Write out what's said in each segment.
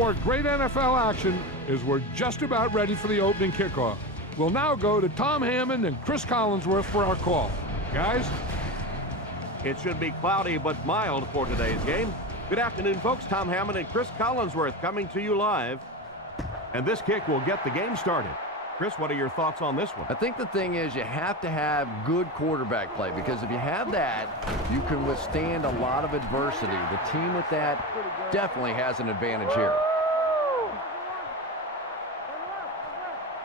more great NFL action as we're just about ready for the opening kickoff. We'll now go to Tom Hammond and Chris Collinsworth for our call. Guys? It should be cloudy but mild for today's game. Good afternoon, folks. Tom Hammond and Chris Collinsworth coming to you live. And this kick will get the game started. Chris, what are your thoughts on this one? I think the thing is you have to have good quarterback play, because if you have that, you can withstand a lot of adversity. The team with that definitely has an advantage here.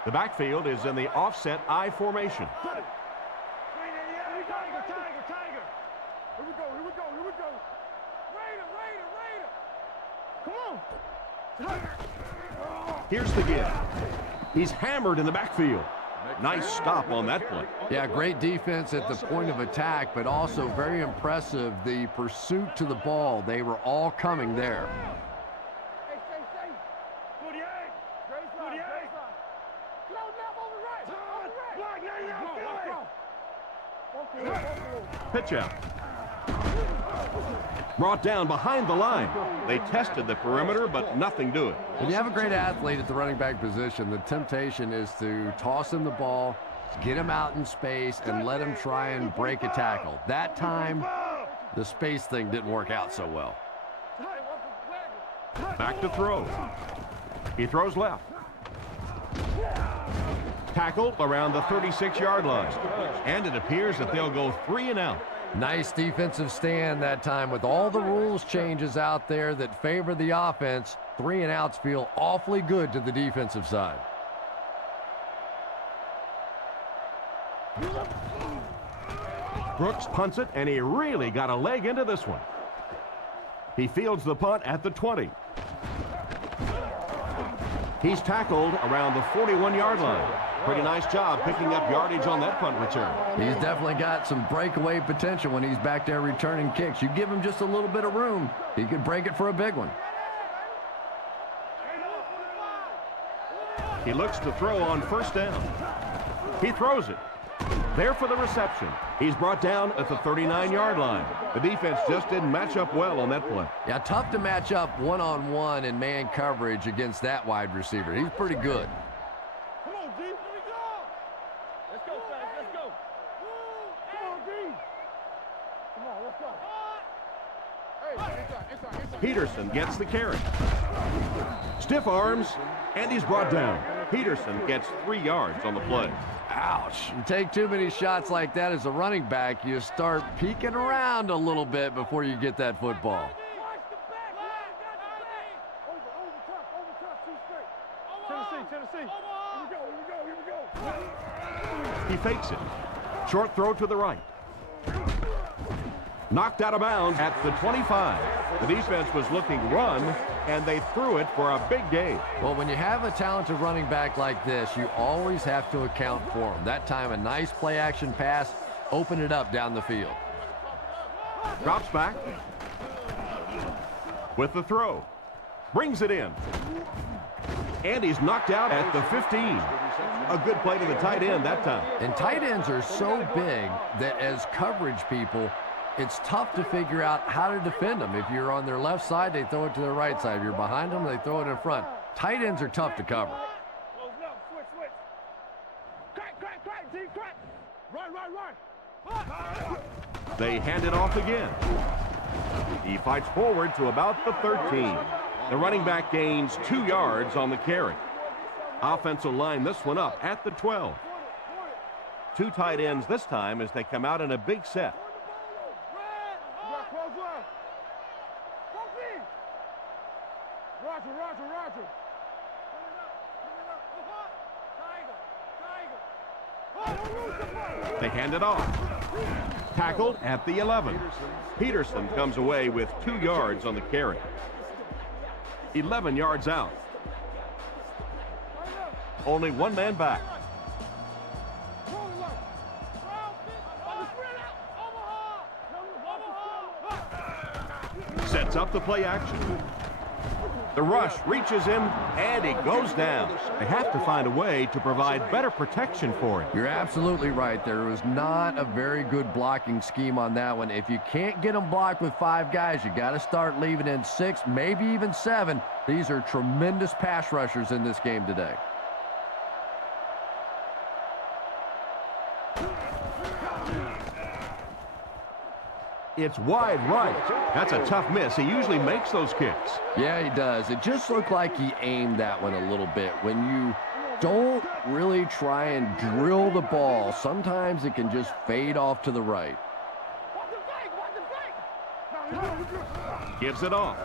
The backfield is in the offset I formation. Here's the give. He's hammered in the backfield. Nice stop on that play. Yeah, great defense at the point of attack, but also very impressive the pursuit to the ball. They were all coming there. Pitch out. Brought down behind the line. They tested the perimeter, but nothing doing. When you have a great athlete at the running back position, the temptation is to toss him the ball, get him out in space, and let him try and break a tackle. That time, the space thing didn't work out so well. Back to throw. He throws left. Tackled around the 36-yard line. And it appears that they'll go 3 and out. Nice defensive stand that time. With all the rules changes out there that favor the offense, 3 and outs feel awfully good to the defensive side. Brooks punts it, and he really got a leg into this one. He fields the punt at the 20. He's tackled around the 41-yard line. Pretty nice job picking up yardage on that punt return. He's definitely got some breakaway potential when he's back there returning kicks. You give him just a little bit of room, he could break it for a big one. He looks to throw on first down. He throws it. There for the reception. He's brought down at the 39-yard line. The defense just didn't match up well on that play. Yeah, tough to match up one-on-one in man coverage against that wide receiver. He's pretty good. Peterson gets the carry. Stiff arms, and he's brought down. Peterson gets 3 yards on the play. Ouch. You take too many shots like that as a running back, you start peeking around a little bit before you get that football. He fakes it. Short throw to the right. Knocked out of bounds at the 25. The defense was looking run, and they threw it for a big gain. Well, when you have a talented running back like this, you always have to account for him. That time, a nice play-action pass opened it up down the field. Drops back with the throw. Brings it in. And he's knocked out at the 15. A good play to the tight end that time. And tight ends are so big that as coverage people, it's tough to figure out how to defend them. If you're on their left side, they throw it to their right side. If you're behind them, they throw it in front. Tight ends are tough to cover. They hand it off again. He fights forward to about the 13. The running back gains 2 yards on the carry. Offensive line this one up at the 12. 2 tight ends this time as they come out in a big set. They hand it off. Tackled at the 11. Peterson comes away with 2 yards on the carry. 11 yards out. Only 1 man back. Sets up the play action. The rush reaches him, and he goes down. They have to find a way to provide better protection for him. You're absolutely right. There was not a very good blocking scheme on that one. If you can't get them blocked with 5 guys, you got to start leaving in 6, maybe even 7. These are tremendous pass rushers in this game today. It's wide right. That's a tough miss. He usually makes those kicks. Yeah, he does. It just looked like he aimed that one a little bit. When you don't really try and drill the ball, sometimes it can just fade off to the right. Gives it off.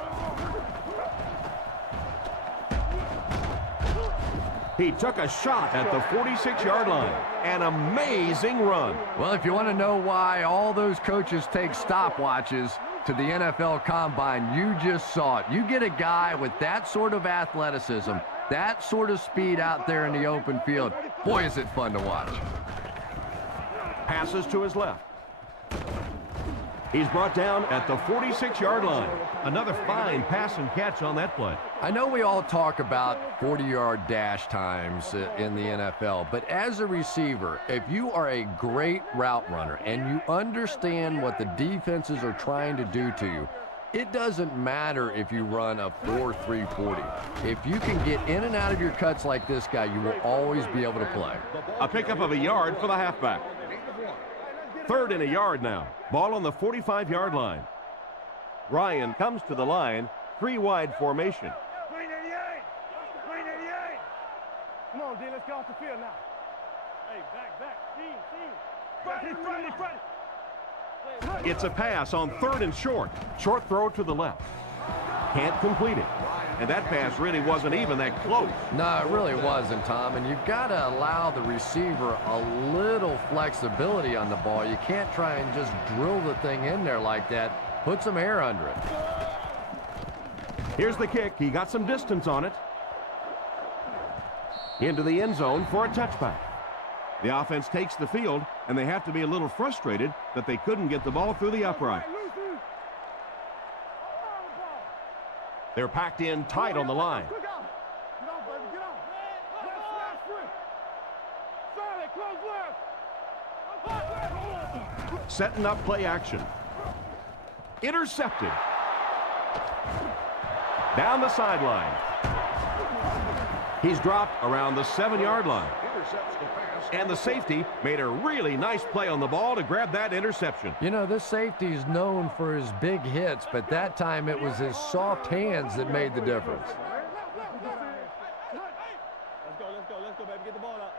He took a shot at the 46-yard line. An amazing run. Well, if you want to know why all those coaches take stopwatches to the NFL Combine, you just saw it. You get a guy with that sort of athleticism, that sort of speed out there in the open field. Boy, is it fun to watch. Passes to his left. He's brought down at the 46-yard line. Another fine pass and catch on that play. I know we all talk about 40-yard dash times in the NFL, but as a receiver, if you are a great route runner and you understand what the defenses are trying to do to you, it doesn't matter if you run a 4.3 40. If you can get in and out of your cuts like this guy, you will always be able to play. A pickup of a yard for the halfback. 3rd and a yard now. Ball on the 45-yard line. Ryan comes to the line. 3-wide formation. Come on, D, let's get off the field now. Hey, back. It's a pass on 3rd and short. Short throw to the left. Can't complete it. And that pass really wasn't even that close. No, it really wasn't, Tom. And you've got to allow the receiver a little flexibility on the ball. You can't try and just drill the thing in there like that. Put some air under it. Here's the kick. He got some distance on it. Into the end zone for a touchback. The offense takes the field, and they have to be a little frustrated that they couldn't get the ball through the upright. They're packed in tight on the line. Setting up play action. Intercepted. Down the sideline. He's dropped around the 7-yard line. And the safety made a really nice play on the ball to grab that interception. You know, this safety is known for his big hits, but that time it was his soft hands that made the difference. Let's go, baby. Get the ball out.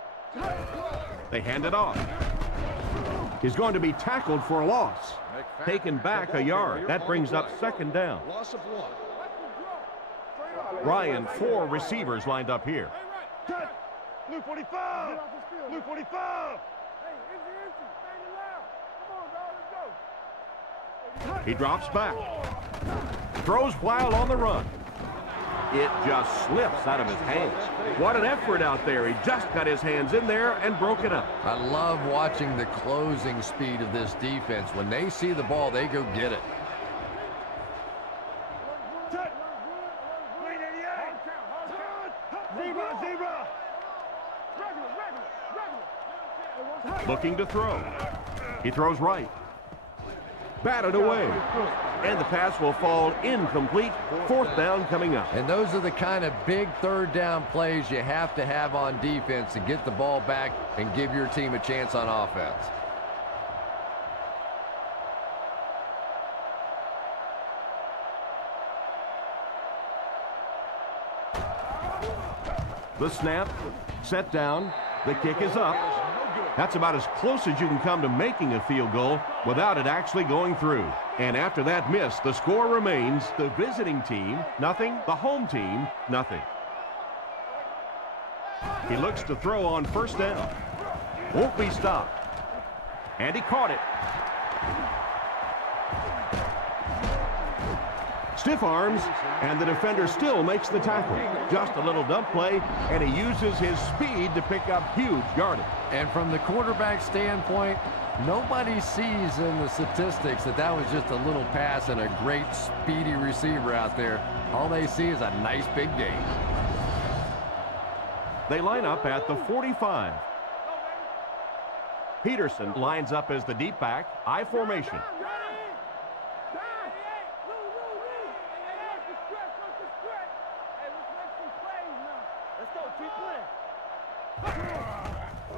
They hand it off. He's going to be tackled for a loss. Taken back a yard. That brings up 2nd down. Loss of 1. Ryan, 4 receivers lined up here. Blue 45. Blue 45. He drops back. Throws while on the run. It just slips out of his hands. What an effort out there. He just got his hands in there and broke it up. I love watching the closing speed of this defense. When they see the ball, they go get it. Looking to throw. He throws right. Batted away. And the pass will fall incomplete. 4th down coming up. And those are the kind of big 3rd down plays you have to have on defense to get the ball back and give your team a chance on offense. The snap, set down, the kick is up. That's about as close as you can come to making a field goal without it actually going through. And after that miss, the score remains the visiting team, nothing, the home team, nothing. He looks to throw on 1st down. Won't be stopped. And he caught it. Stiff arms, and the defender still makes the tackle. Just a little dump play, and he uses his speed to pick up huge yardage. And from the quarterback standpoint, Nobody sees in the statistics that that was just a little pass and a great speedy receiver out there. All they see is a nice big gain. They line up at the 45. Peterson lines up as the deep back, I formation.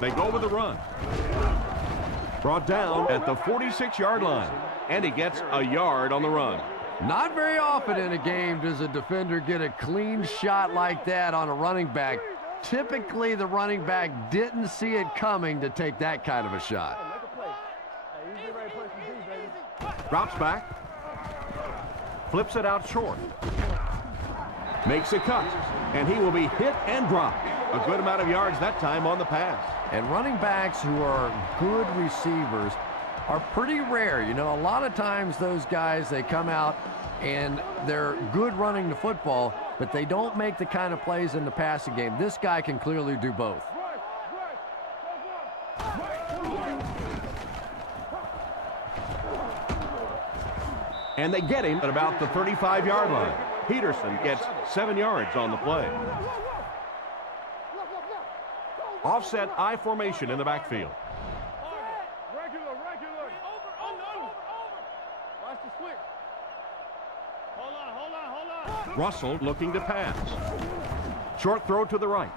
They go with the run. Brought down at the 46-yard line. And he gets a yard on the run. Not very often in a game does a defender get a clean shot like that on a running back. Typically, the running back didn't see it coming to take that kind of a shot. Drops back. Flips it out short. Makes a cut. And he will be hit and dropped. A good amount of yards that time on the pass. And running backs who are good receivers are pretty rare. You know, a lot of times those guys, they come out and they're good running the football, but they don't make the kind of plays in the passing game. This guy can clearly do both. And they get him at about the 35-yard line. Peterson gets 7 yards on the play. Offset I formation in the backfield. Regular. Over. Watch the switch. Hold on. Russell looking to pass. Short throw to the right.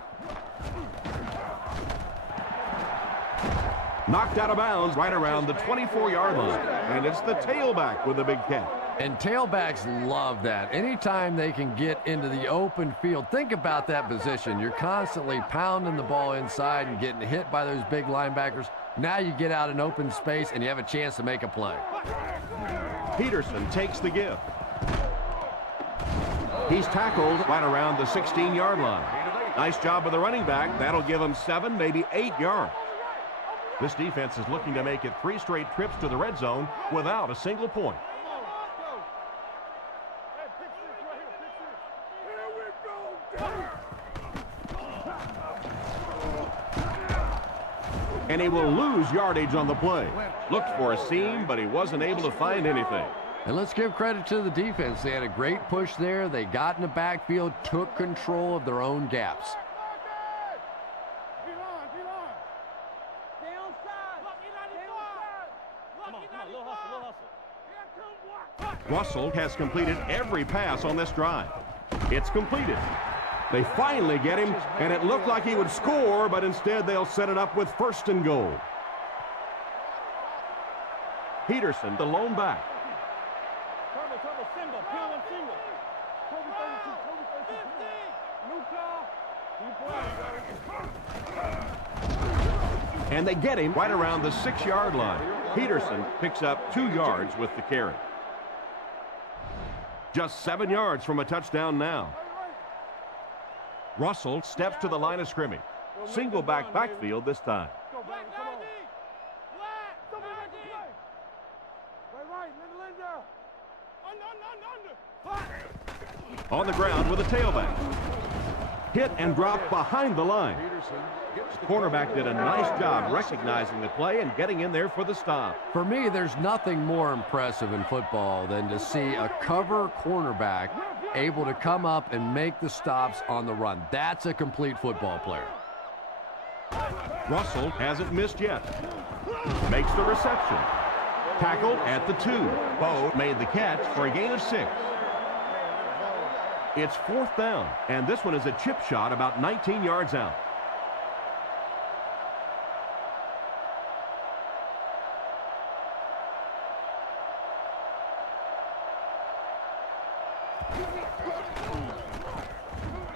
Knocked out of bounds right around the 24-yard line. And it's the tailback with a big catch. And tailbacks love that. Anytime they can get into the open field, think about that position. You're constantly pounding the ball inside and getting hit by those big linebackers. Now you get out in open space and you have a chance to make a play. Peterson takes the give. He's tackled right around the 16-yard line. Nice job of the running back. That'll give him 7, maybe 8 yards. This defense is looking to make it 3 straight trips to the red zone without a single point. And he will lose yardage on the play. Looked for a seam, but he wasn't able to find anything. And let's give credit to the defense. They had a great push there. They got in the backfield, took control of their own gaps. Russell has completed every pass on this drive. It's completed. They finally get him, and it looked like he would score, but instead they'll set it up with 1st and goal. Peterson, the lone back. And they get him right around the 6-yard line. Peterson picks up 2 yards with the carry. Just 7 yards from a touchdown now. Russell steps to the line of scrimmage. Single backfield this time. On the ground with a tailback. Hit and drop behind the line. The cornerback did a nice job recognizing the play and getting in there for the stop. For me, there's nothing more impressive in football than to see a cover cornerback able to come up and make the stops on the run. That's a complete football player. Russell hasn't missed yet. Makes the reception. Tackled at the 2. Bo made the catch for a gain of 6. It's 4th down, and this one is a chip shot about 19 yards out.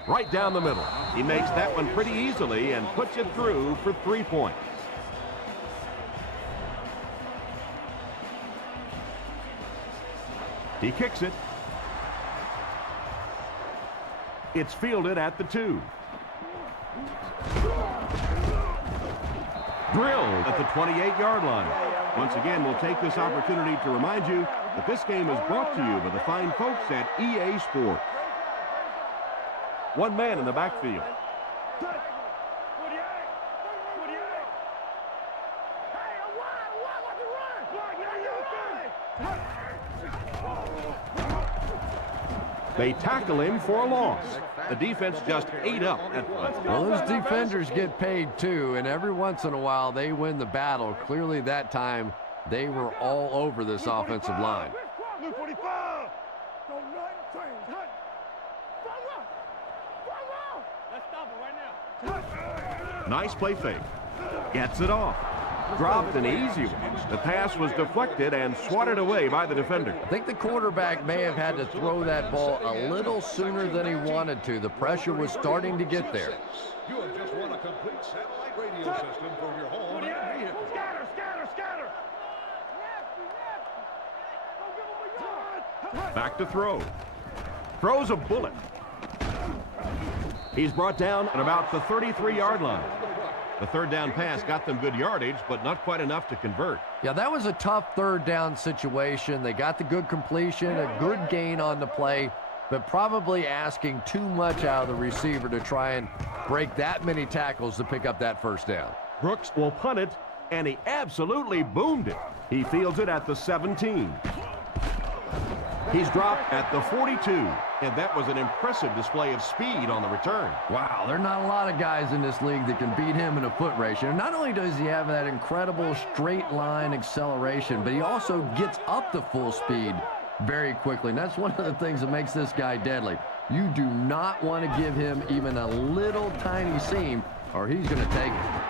Right down the middle. He makes that one pretty easily and puts it through for 3 points. He kicks it. It's fielded at the 2. Drilled at the 28-yard line. Once again, we'll take this opportunity to remind you that this game is brought to you by the fine folks at EA Sports. 1 man in the backfield. They tackle him for a loss. The defense just ate up that play. Well, those defenders get paid too, and every once in a while they win the battle. Clearly that time they were all over this offensive line. Nice play fake. Gets it off. Dropped an easy one. The pass was deflected and swatted away by the defender. I think the quarterback may have had to throw that ball a little sooner than he wanted to. The pressure was starting to get there. You have just won a complete satellite radio system for your home and vehicle. Scatter, scatter, scatter. Back to throw. Throws a bullet. He's brought down at about the 33-yard line. The third down pass got them good yardage, but not quite enough to convert. Yeah, that was a tough third down situation. They got the good completion, a good gain on the play, but probably asking too much out of the receiver to try and break that many tackles to pick up that first down. Brooks will punt it, and he absolutely boomed it. He fields it at the 17. He's dropped at the 42, and that was an impressive display of speed on the return. Wow, there are not a lot of guys in this league that can beat him in a foot race. And not only does he have that incredible straight line acceleration, but he also gets up to full speed very quickly. And that's one of the things that makes this guy deadly. You do not want to give him even a little tiny seam, or he's going to take it.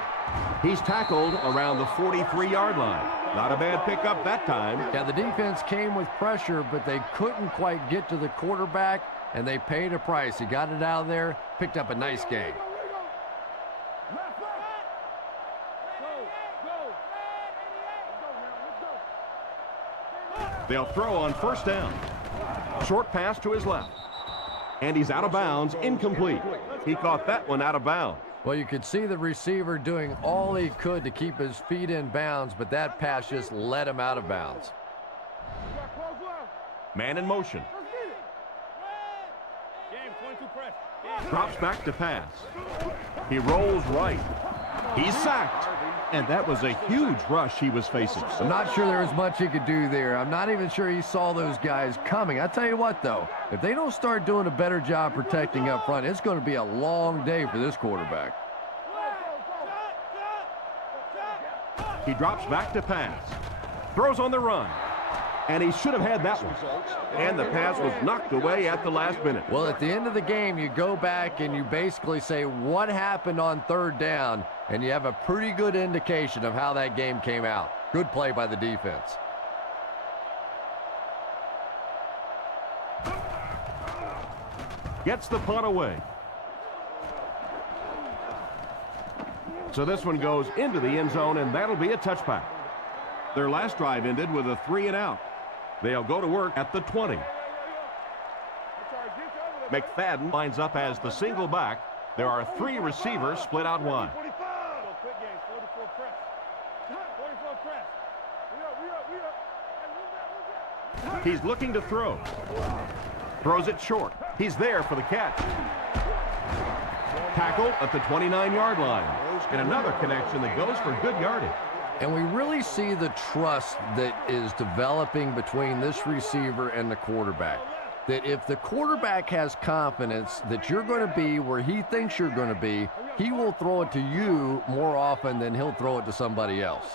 He's tackled around the 43-yard line. Not a bad pickup that time. Yeah, the defense came with pressure, but they couldn't quite get to the quarterback, and they paid a price. He got it out of there, picked up a nice gain. They'll throw on first down. Short pass to his left. And he's out of bounds, incomplete. He caught that one out of bounds. Well, you could see the receiver doing all he could to keep his feet in bounds, but that pass just let him out of bounds. Man in motion. Drops back to pass. He rolls right. He's sacked. And that was a huge rush he was facing. I'm not sure there was much he could do there. I'm not even sure he saw those guys coming. I tell you what, though, if they don't start doing a better job protecting up front, it's going to be a long day for this quarterback. He drops back to pass. Throws on the run. And he should have had that one. And the pass was knocked away at the last minute. Well, at the end of the game, you go back and you basically say what happened on third down, and you have a pretty good indication of how that game came out. Good play by the defense. Gets the punt away. So this one goes into the end zone, and that'll be a touchback. Their last drive ended with a 3-and-out. They'll go to work at the 20. McFadden lines up as the single back. There are 3 receivers split out wide. He's looking to throw. Throws it short. He's there for the catch. Tackle at the 29-yard line. And another connection that goes for good yardage. And we really see the trust that is developing between this receiver and the quarterback. That if the quarterback has confidence that you're going to be where he thinks you're going to be, he will throw it to you more often than he'll throw it to somebody else.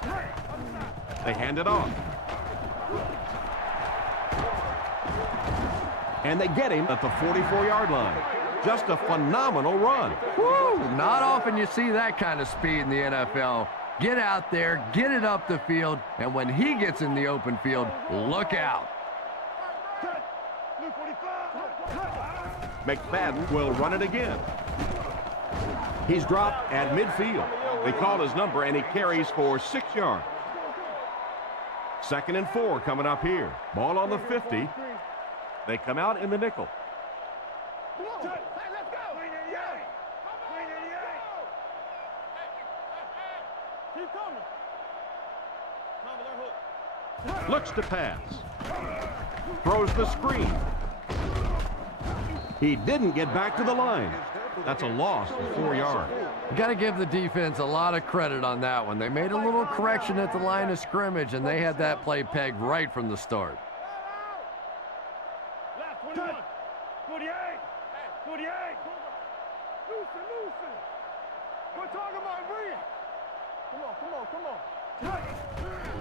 They hand it off. And they get him at the 44-yard line. Just a phenomenal run. Woo! Not often you see that kind of speed in the NFL. Get out there, get it up the field, and when he gets in the open field, look out. McFadden will run it again. He's dropped at midfield. They call his number, and he carries for 6 yards. 2nd and 4 coming up here. Ball on the 50. They come out in the nickel. Looks to pass. Throws the screen. He didn't get back to the line. That's a loss of 4 yards. You got to give the defense a lot of credit on that one. They made a little correction at the line of scrimmage, and they had that play pegged right from the start. We're talking about breathing. Come on.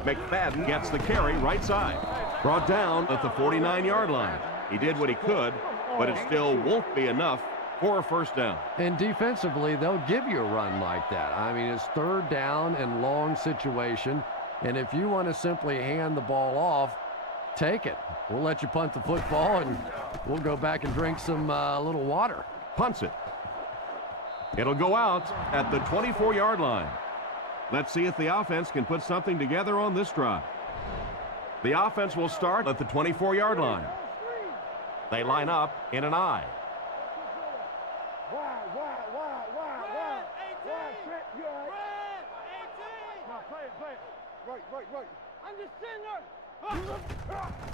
McFadden gets the carry right side. Brought down at the 49-yard line. He did what he could, but it still won't be enough for a first down. And defensively, they'll give you a run like that. I mean, it's third down and long situation, and if you want to simply hand the ball off, take it. We'll let you punt the football, and we'll go back and drink some little water. Punts it. It'll go out at the 24-yard line. Let's see if the offense can put something together on this drive. The offense will start at the 24-yard line. They line up in an I.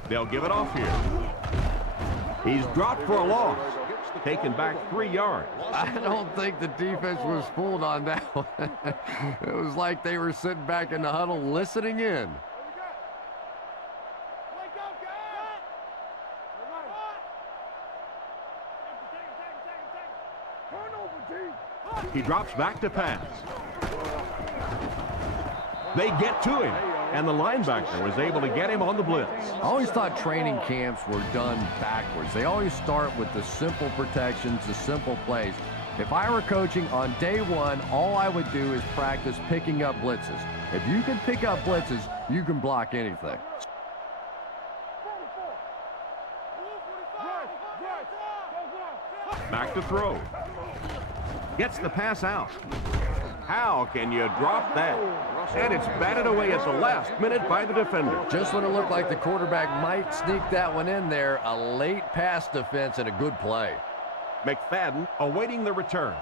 They'll give it off here. He's dropped for a loss. Taken back 3 yards. I don't think the defense was fooled on that one. It was like they were sitting back in the huddle listening in. He drops back to pass. They get to him, and the linebacker was able to get him on the blitz. I always thought training camps were done backwards. They always start with the simple protections, the simple plays. If I were coaching on day one, all I would do is practice picking up blitzes. If you can pick up blitzes, you can block anything. Back to throw. Gets the pass out. How can you drop that? And it's batted away at the last minute by the defender. Just when it looked like the quarterback might sneak that one in there, a late pass defense and a good play. McFadden awaiting the return.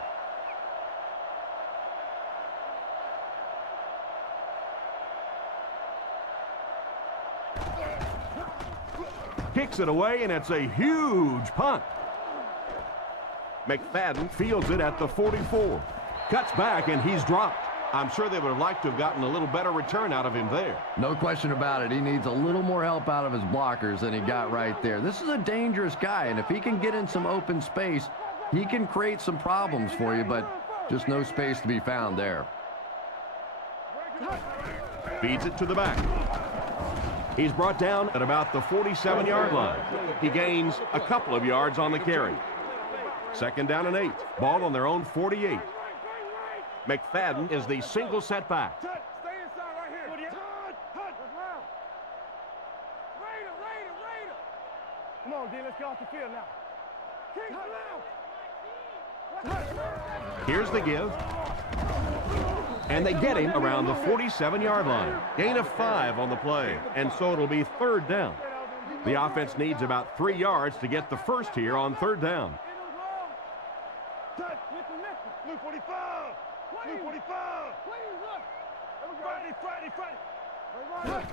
Kicks it away, and it's a huge punt. McFadden fields it at the 44. Cuts back, and he's dropped. I'm sure they would have liked to have gotten a little better return out of him there. No question about it. He needs a little more help out of his blockers than he got right there. This is a dangerous guy, and if he can get in some open space, he can create some problems for you, but just no space to be found there. Feeds it to the back. He's brought down at about the 47-yard line. He gains a couple of yards on the carry. Second down and 8. Ball on their own 48. McFadden is the single setback. Stay inside right here. Raider. Come on, D, let's get off the field now. Here's the give. And they get him around the 47-yard line. Gain of 5 on the play, and so it'll be third down. The offense needs about 3 yards to get the first here on third down. Blue 45. Blue 45. Friday.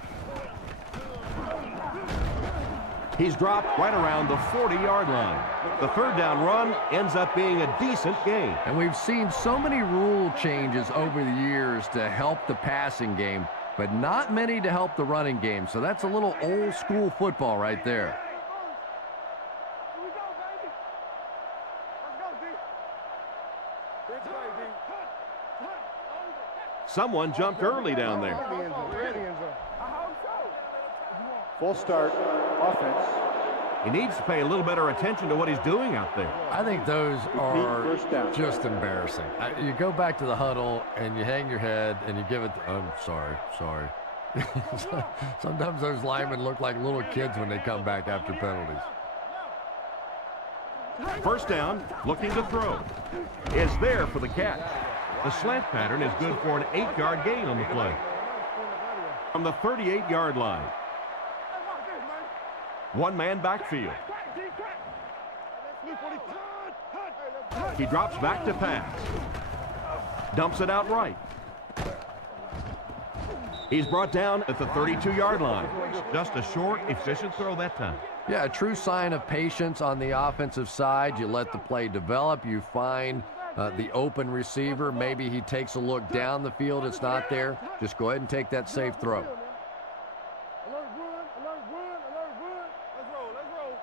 He's dropped right around the 40-yard line. The third down run ends up being a decent gain. And we've seen so many rule changes over the years to help the passing game, but not many to help the running game. So that's a little old school football right there. Someone jumped early down there. Full start offense. He needs to pay a little better attention to what he's doing out there. I think those are just embarrassing. You go back to the huddle and you hang your head and you give it, sorry. Sometimes those linemen look like little kids when they come back after penalties. First down, looking to throw. Is there for the catch. The slant pattern is good for an 8-yard gain on the play. From the 38-yard line. One-man backfield. He drops back to pass. Dumps it out right. He's brought down at the 32-yard line. Just a short, efficient throw that time. Yeah, a true sign of patience on the offensive side. You let the play develop. You find the open receiver. Maybe he takes a look down the field. It's not there. Just go ahead and take that safe throw. Let's roll.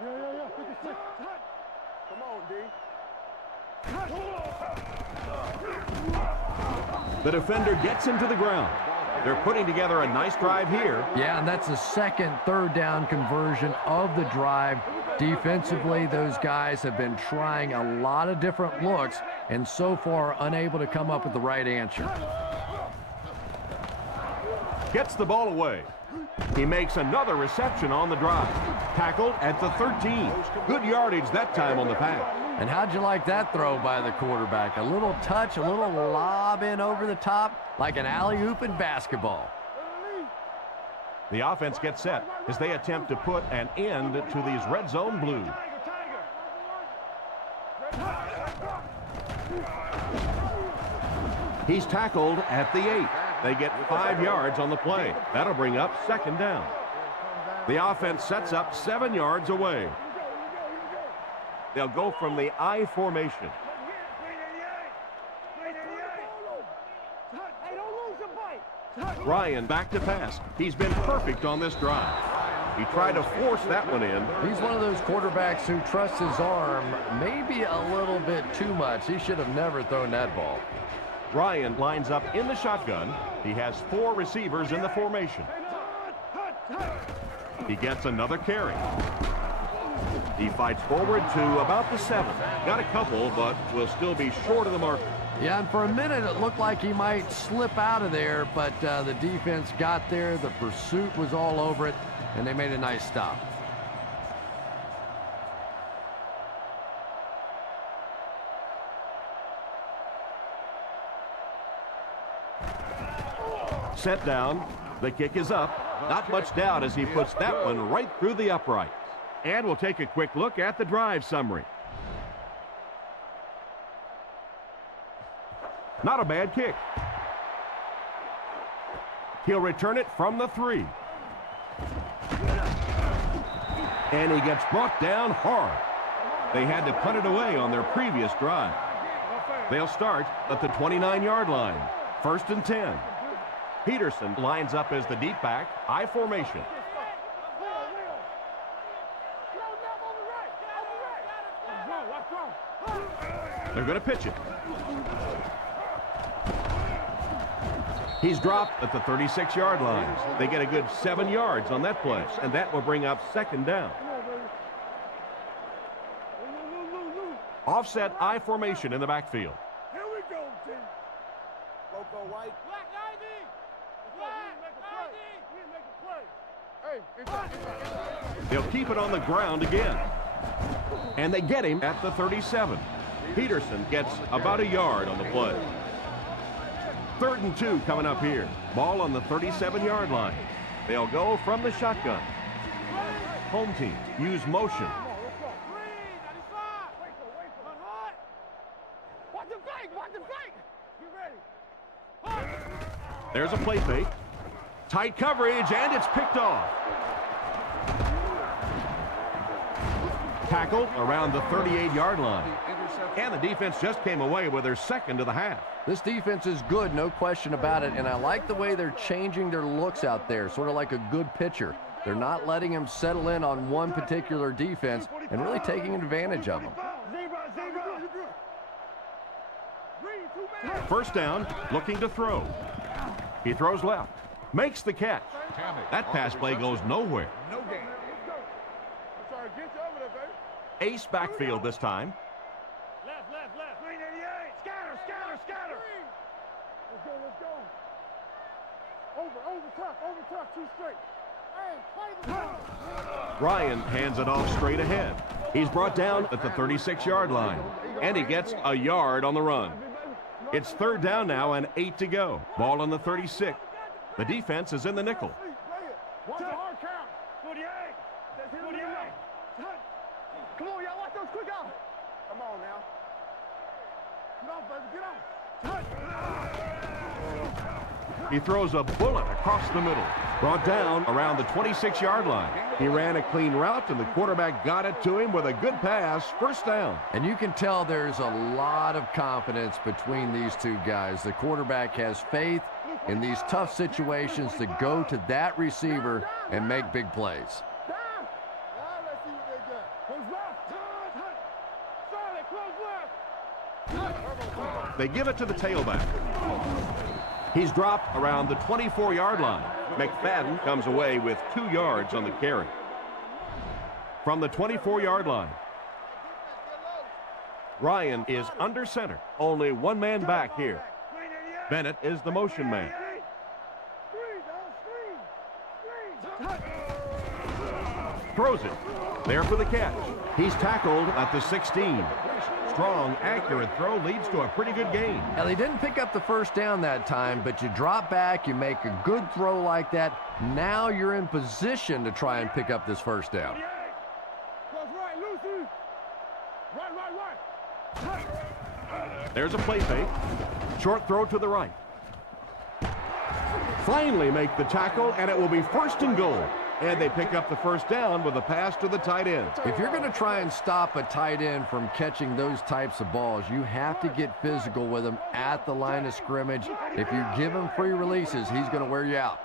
Yeah. 56. Come on, D. The defender gets him to the ground. They're putting together a nice drive here. Yeah, and that's the second third down conversion of the drive. Defensively, those guys have been trying a lot of different looks and so far unable to come up with the right answer. Gets the ball away. He makes another reception on the drive. Tackled at the 13. Good yardage that time on the pass. And how'd you like that throw by the quarterback? A little touch, a little lob in over the top, like an alley-oop in basketball. The offense gets set as they attempt to put an end to these red zone blues. He's tackled at the 8. They get 5 yards on the play. That'll bring up second down. The offense sets up 7 yards away. They'll go from the I formation. Ryan back to pass. He's been perfect on this drive. He tried to force that one in. He's one of those quarterbacks who trusts his arm maybe a little bit too much. He should have never thrown that ball. Ryan lines up in the shotgun. He has 4 receivers in the formation. He gets another carry. He fights forward to about the 7. Got a couple, but will still be short of the mark. Yeah, and for a minute it looked like he might slip out of there, but the defense got there. The pursuit was all over it, and they made a nice stop. Set down. The kick is up. Not much doubt as he puts that one right through the uprights. And we'll take a quick look at the drive summary. Not a bad kick. He'll return it from the 3. And he gets brought down hard. They had to punt it away on their previous drive. They'll start at the 29-yard line. 1st and 10. Peterson lines up as the deep back, I formation. They're going to pitch it. He's dropped at the 36-yard line. They get a good 7 yards on that play, and that will bring up second down. Offset I formation in the backfield. Here we go, team. Loco White. Black Ivy. Black Ivy. They'll keep it on the ground again. And they get him at the 37. Peterson gets about a yard on the play. 3rd and 2 coming up here. Ball on the 37-yard line. They'll go from the shotgun. Home team use motion. There's a play fake. Tight coverage, and it's picked off. Tackled around the 38-yard line. And the defense just came away with their second of the half. This defense is good, no question about it, and I like the way they're changing their looks out there, sort of like a good pitcher. They're not letting him settle in on one particular defense and really taking advantage of them. First down, looking to throw. He throws left, makes the catch. That pass play goes nowhere. Ace backfield this time. Left. 388. Scatter. Let's go. Over top, 2 straight. Hey, play the Ryan hands it off straight ahead. He's brought down at the 36-yard line, and he gets a yard on the run. It's 3rd down now and 8 to go. Ball on the 36. The defense is in the nickel. What's the hard count? 48. That's 48. Come on, y'all. Watch those quick out. Come on now. Get off, baby. Get off. He throws a bullet across the middle. Brought down around the 26-yard line. He ran a clean route, and the quarterback got it to him with a good pass. First down. And you can tell there's a lot of confidence between these two guys. The quarterback has faith in these tough situations to go to that receiver and make big plays. They give it to the tailback. He's dropped around the 24-yard line. McFadden comes away with 2 yards on the carry. From the 24-yard line, Ryan is under center. Only one man back here. Bennett is the motion man. Throws it. There for the catch. He's tackled at the 16. Strong, accurate throw leads to a pretty good gain. Now, they didn't pick up the first down that time, but you drop back, you make a good throw like that. Now you're in position to try and pick up this first down. There's a play fake. Short throw to the right. Finally make the tackle, and it will be 1st and goal. And they pick up the first down with a pass to the tight end. If you're going to try and stop a tight end from catching those types of balls, you have to get physical with him at the line of scrimmage. If you give him free releases, he's going to wear you out.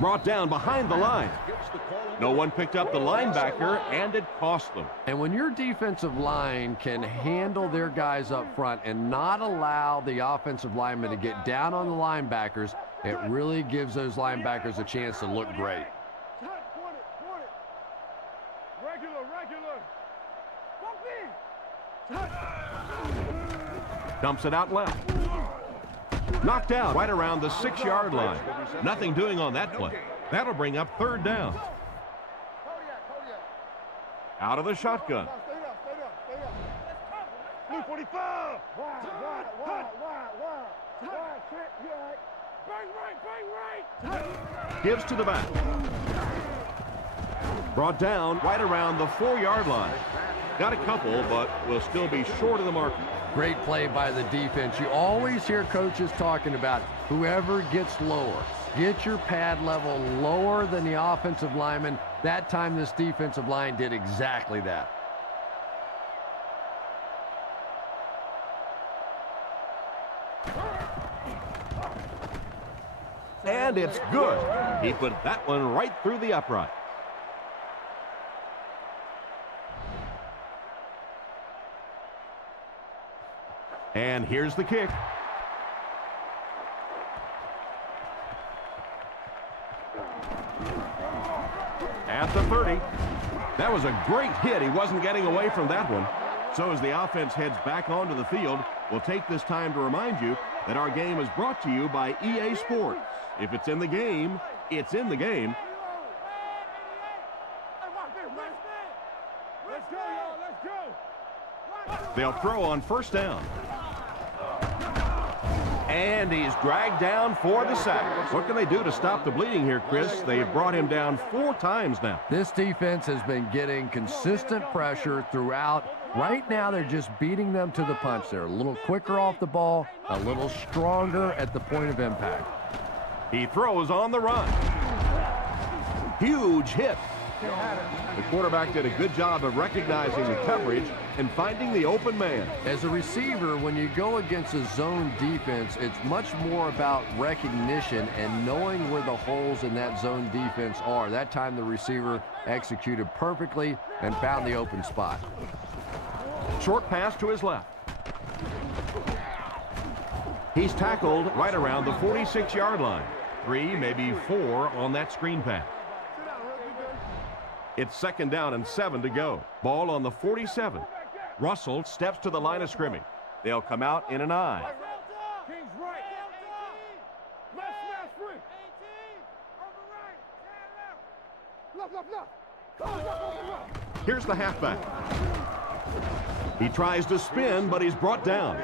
Brought down behind the line. No one picked up the linebacker, and it cost them. And when your defensive line can handle their guys up front and not allow the offensive linemen to get down on the linebackers, it really gives those linebackers a chance to look great. Dumps it out left. Knocked out right around the 6-yard line. Nothing doing on that play. That'll bring up 3rd down. Out of the shotgun. Blue 45. Gives to the back. Brought down right around the 4-yard line. Got a couple, but will still be short of the mark. Great play by the defense. You always hear coaches talking about whoever gets lower. Get your pad level lower than the offensive lineman. That time this defensive line did exactly that. And it's good. He put that one right through the upright. And here's the kick. At the 30. That was a great hit. He wasn't getting away from that one. So as the offense heads back onto the field, we'll take this time to remind you that our game is brought to you by EA Sports. If it's in the game, it's in the game. Let's go, y'all. Let's go. They'll throw on 1st down. And he's dragged down for the sack. What can they do to stop the bleeding here, Chris? They've brought him down 4 times now. This defense has been getting consistent pressure throughout. Right now, they're just beating them to the punch. They're a little quicker off the ball, a little stronger at the point of impact. He throws on the run. Huge hit. The quarterback did a good job of recognizing the coverage and finding the open man. As a receiver, when you go against a zone defense, it's much more about recognition and knowing where the holes in that zone defense are. That time the receiver executed perfectly and found the open spot. Short pass to his left. He's tackled right around the 46-yard line. 3, maybe 4 on that screen pass. It's 2nd down and 7 to go. Ball on the 47. Russell steps to the line of scrimmage. They'll come out in an I. King's right. Left smash free. Left. Here's the halfback. He tries to spin, but he's brought down.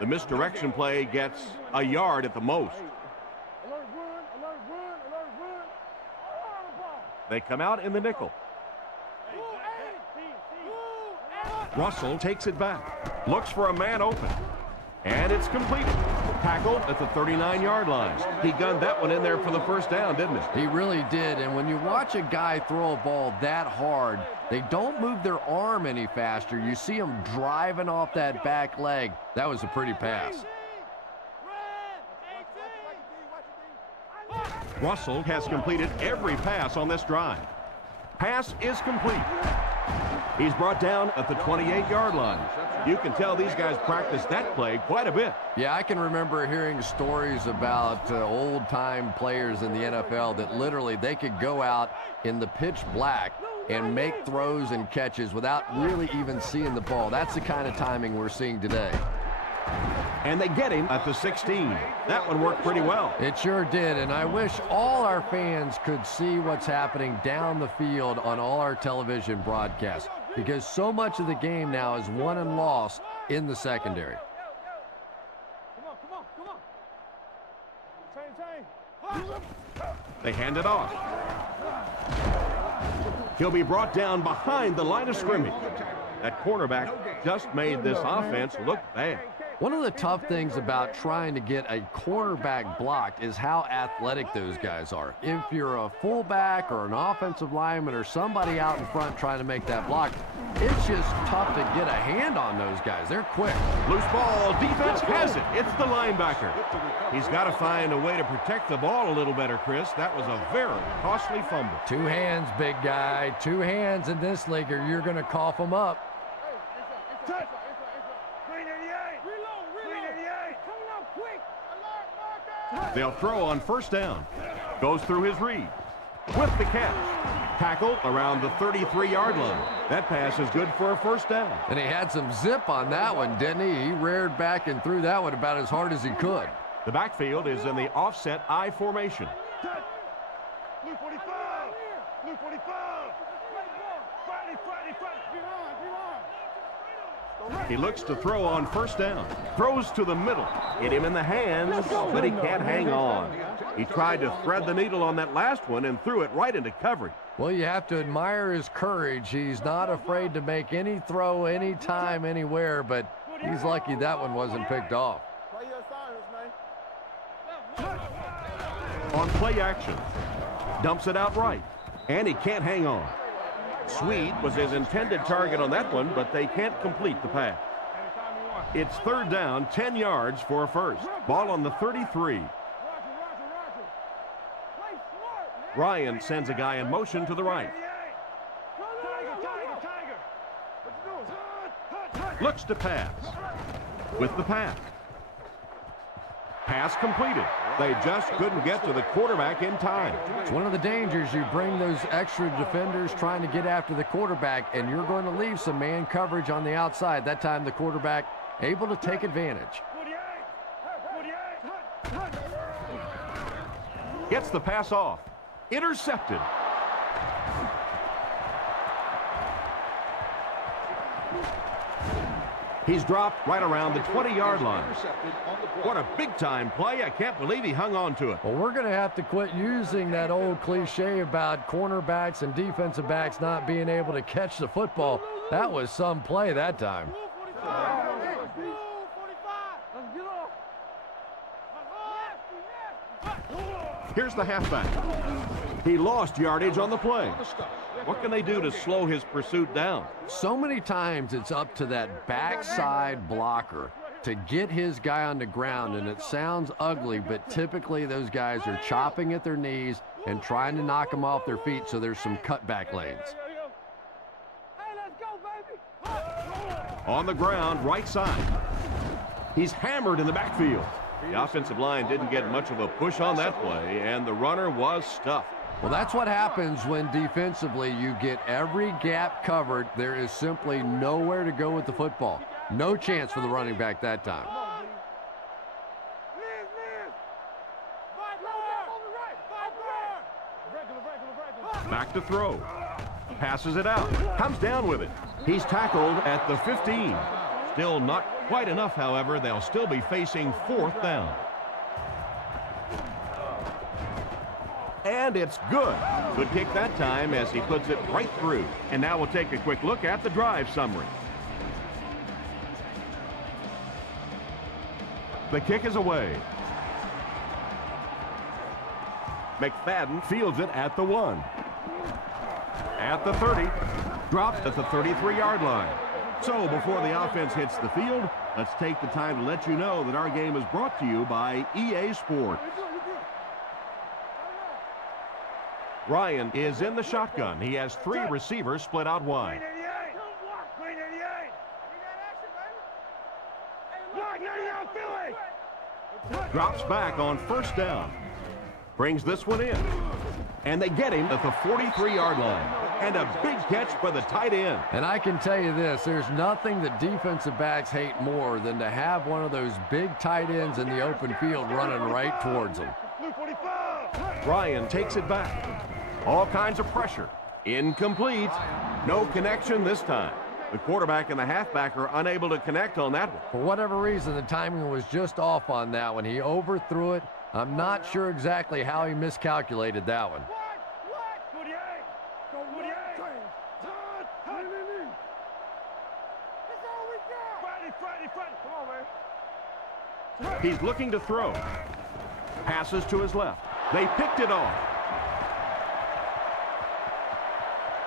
The misdirection play gets a yard at the most. They come out in the nickel. Russell takes it back. Looks for a man open. And it's completed. Tackled at the 39-yard line. He gunned that one in there for the first down, didn't he? He really did. And when you watch a guy throw a ball that hard, they don't move their arm any faster. You see him driving off that back leg. That was a pretty pass. Russell has completed every pass on this drive. Pass is complete. He's brought down at the 28-yard line. You can tell these guys practice that play quite a bit. Yeah, I can remember hearing stories about old-time players in the NFL that literally they could go out in the pitch black and make throws and catches without really even seeing the ball. That's the kind of timing we're seeing today. And they get him at the 16. That one worked pretty well. It sure did, and I wish all our fans could see what's happening down the field on all our television broadcasts, because so much of the game now is won and lost in the secondary. They hand it off. He'll be brought down behind the line of scrimmage. That cornerback just made this offense look bad. One of the tough things about trying to get a cornerback blocked is how athletic those guys are. If you're a fullback or an offensive lineman or somebody out in front trying to make that block, it's just tough to get a hand on those guys. They're quick. Loose ball, defense has it. It's the linebacker. He's got to find a way to protect the ball a little better, Chris. That was a very costly fumble. 2 hands, big guy. 2 hands in this league or you're going to cough them up. They'll throw on first down. Goes through his read. With the catch. Tackled around the 33-yard line. That pass is good for a first down. And he had some zip on that one, didn't he? He reared back and threw that one about as hard as he could. The backfield is in the offset I formation. Blue 45! Blue 45! He looks to throw on first down. Throws to the middle. Hit him in the hands, but he can't hang on. He tried to thread the needle on that last one and threw it right into coverage. Well, you have to admire his courage. He's not afraid to make any throw, anytime, anywhere, but he's lucky that one wasn't picked off. On play action. Dumps it out right. And he can't hang on. Swede was his intended target on that one, but they can't complete the pass. It's third down, 10 yards for a first. Ball on the 33. Ryan sends a guy in motion to the right. Looks to pass. With the pass. Pass completed. They just couldn't get to the quarterback in time. It's one of the dangers. You bring those extra defenders trying to get after the quarterback, and you're going to leave some man coverage on the outside. That time the quarterback able to take advantage. Gets the pass off. Intercepted. He's dropped right around the 20-yard line. What a big-time play. I can't believe he hung on to it. Well, we're going to have to quit using that old cliche about cornerbacks and defensive backs not being able to catch the football. That was some play that time. Here's the halfback. He lost yardage on the play. What can they do to slow his pursuit down? So many times it's up to that backside blocker to get his guy on the ground, and it sounds ugly, but typically those guys are chopping at their knees and trying to knock them off their feet, so there's some cutback lanes. On the ground, right side. He's hammered in the backfield. The offensive line didn't get much of a push on that play, and the runner was stuffed. Well, that's what happens when defensively you get every gap covered. There is simply nowhere to go with the football. No chance for the running back that time. Back to throw. Passes it out. Comes down with it. He's tackled at the 15. Still not quite enough, however. They'll still be facing fourth down. And it's good. Good kick that time as he puts it right through. And now we'll take a quick look at the drive summary. The kick is away. McFadden fields it at the 1. At the 30. Dropped at the 33-yard line. So before the offense hits the field, let's take the time to let you know that our game is brought to you by EA Sports. Ryan is in the shotgun. He has 3 receivers split out wide. Drops back on first down. Brings this one in. And they get him at the 43-yard line. And a big catch by the tight end. And I can tell you this, there's nothing that defensive backs hate more than to have one of those big tight ends in the open field running right towards them. Ryan takes it back. All kinds of pressure. Incomplete. No connection this time. The quarterback and the halfback are unable to connect on that one. For whatever reason, the timing was just off on that one. He overthrew it. I'm not sure exactly how he miscalculated that one. He's looking to throw. Passes to his left. They picked it off.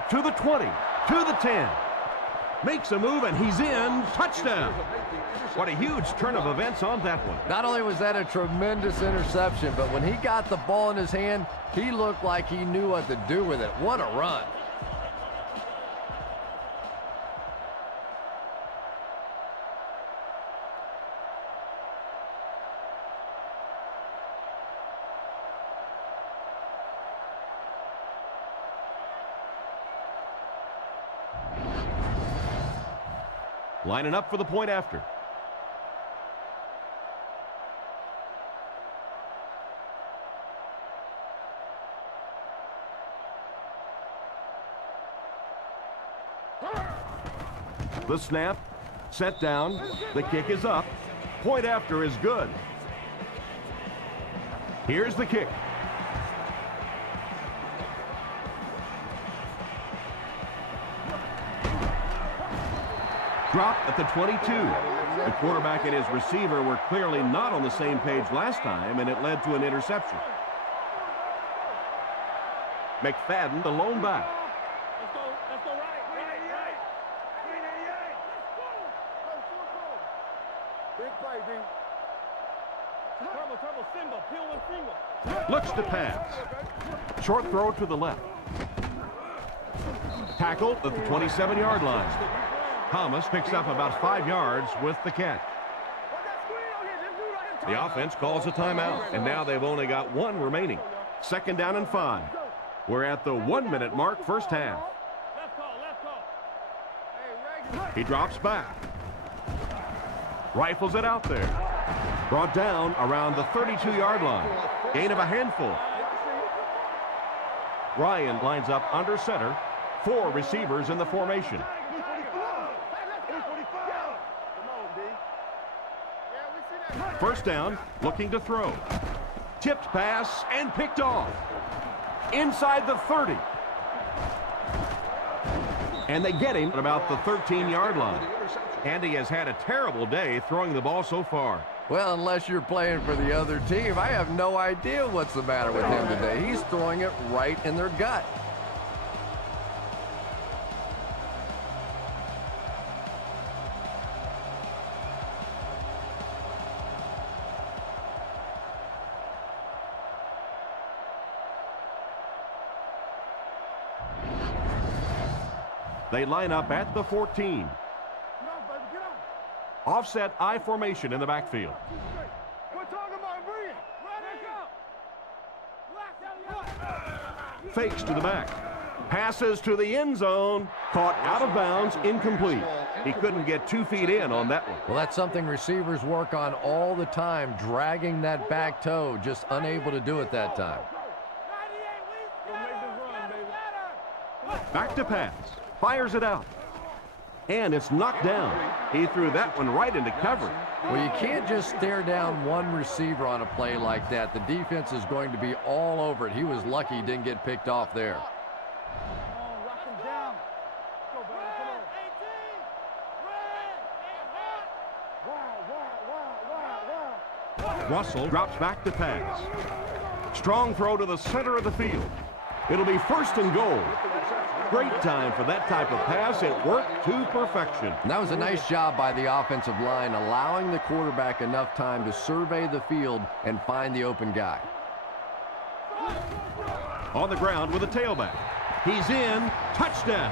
To the 20. To the 10. Makes a move, and he's in. Touchdown. What a huge turn of events on that one. Not only was that a tremendous interception, but when he got the ball in his hand, he looked like he knew what to do with it. What a run. Lining up for the point after. The snap, set down, the kick is up. Point after is good. Here's the kick. Dropped at the 22. The quarterback and his receiver were clearly not on the same page last time, and it led to an interception. McFadden, the lone back. Let's go right. 388. Big play, D. Turbo, single, peel one single. Looks to pass. Short throw to the left. Tackled at the 27-yard line. Thomas picks up about 5 yards with the catch. The offense calls a timeout, and now they've only got one remaining. 2nd down and 5. We're at the 1-minute mark, first half. He drops back. Rifles it out there. Brought down around the 32-yard line. Gain of a handful. Ryan lines up under center. 4 receivers in the formation. First down, looking to throw. Tipped pass and picked off. Inside the 30. And they get him at about the 13-yard line. Andy has had a terrible day throwing the ball so far. Well, unless you're playing for the other team, I have no idea what's the matter with him today. He's throwing it right in their gut. They line up at the 14. Offset I formation in the backfield. We're talking about brilliant. Fakes to the back. Passes to the end zone. Caught out of bounds, incomplete. He couldn't get 2 feet in on that one. Well, that's something receivers work on all the time, dragging that back toe, just unable to do it that time. Back to pass. Fires it out. And it's knocked down. He threw that one right into cover. Well, you can't just stare down one receiver on a play like that. The defense is going to be all over it. He was lucky he didn't get picked off there. Russell drops back to pass. Strong throw to the center of the field. It'll be 1st and goal. Great time for that type of pass. It worked to perfection. And that was a nice job by the offensive line, allowing the quarterback enough time to survey the field and find the open guy. On the ground with a tailback. He's in. Touchdown.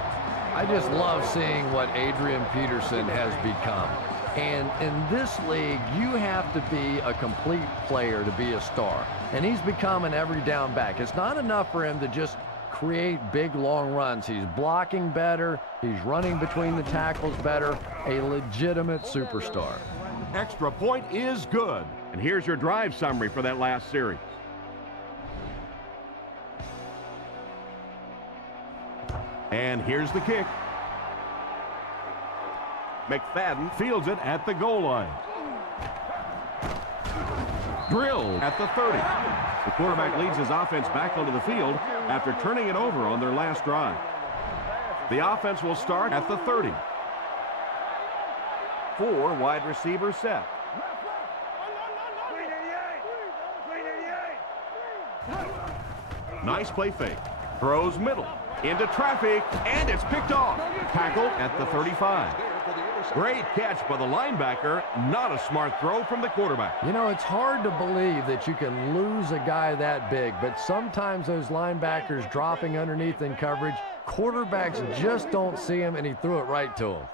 I just love seeing what Adrian Peterson has become. And in this league, you have to be a complete player to be a star. And he's become an every down back. It's not enough for him to just create big, long runs. He's blocking better. He's running between the tackles better. A legitimate superstar. Extra point is good. And here's your drive summary for that last series. And here's the kick. McFadden fields it at the goal line. Drilled at the 30. The quarterback leads his offense back onto the field after turning it over on their last drive. The offense will start at the 30. 4 wide receivers set. Nice play fake. Throws middle. Into traffic, and it's picked off. Tackled at the 35. Great catch by the linebacker. Not a smart throw from the quarterback. You know, it's hard to believe that you can lose a guy that big, but sometimes those linebackers dropping underneath in coverage, quarterbacks just don't see him, and he threw it right to him.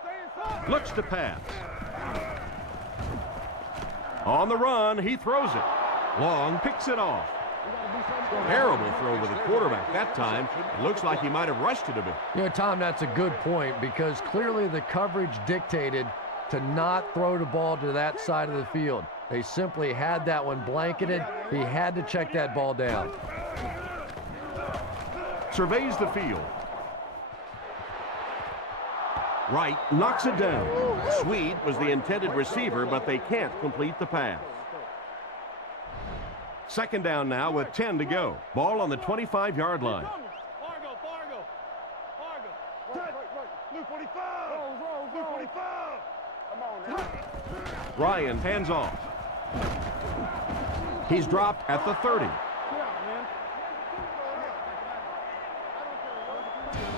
Looks to pass. On the run, he throws it. Long picks it off. Terrible throw to the quarterback that time. It looks like he might have rushed it a bit. You know, Tom, that's a good point because clearly the coverage dictated to not throw the ball to that side of the field. They simply had that one blanketed. He had to check that ball down. Surveys the field. Wright knocks it down. Swede was the intended receiver, but they can't complete the pass. Second down now with 10 to go. Ball on the 25-yard line. Fargo. Right. Blue 45. Blue 45. Come on now. Ryan hands off. He's dropped at the 30.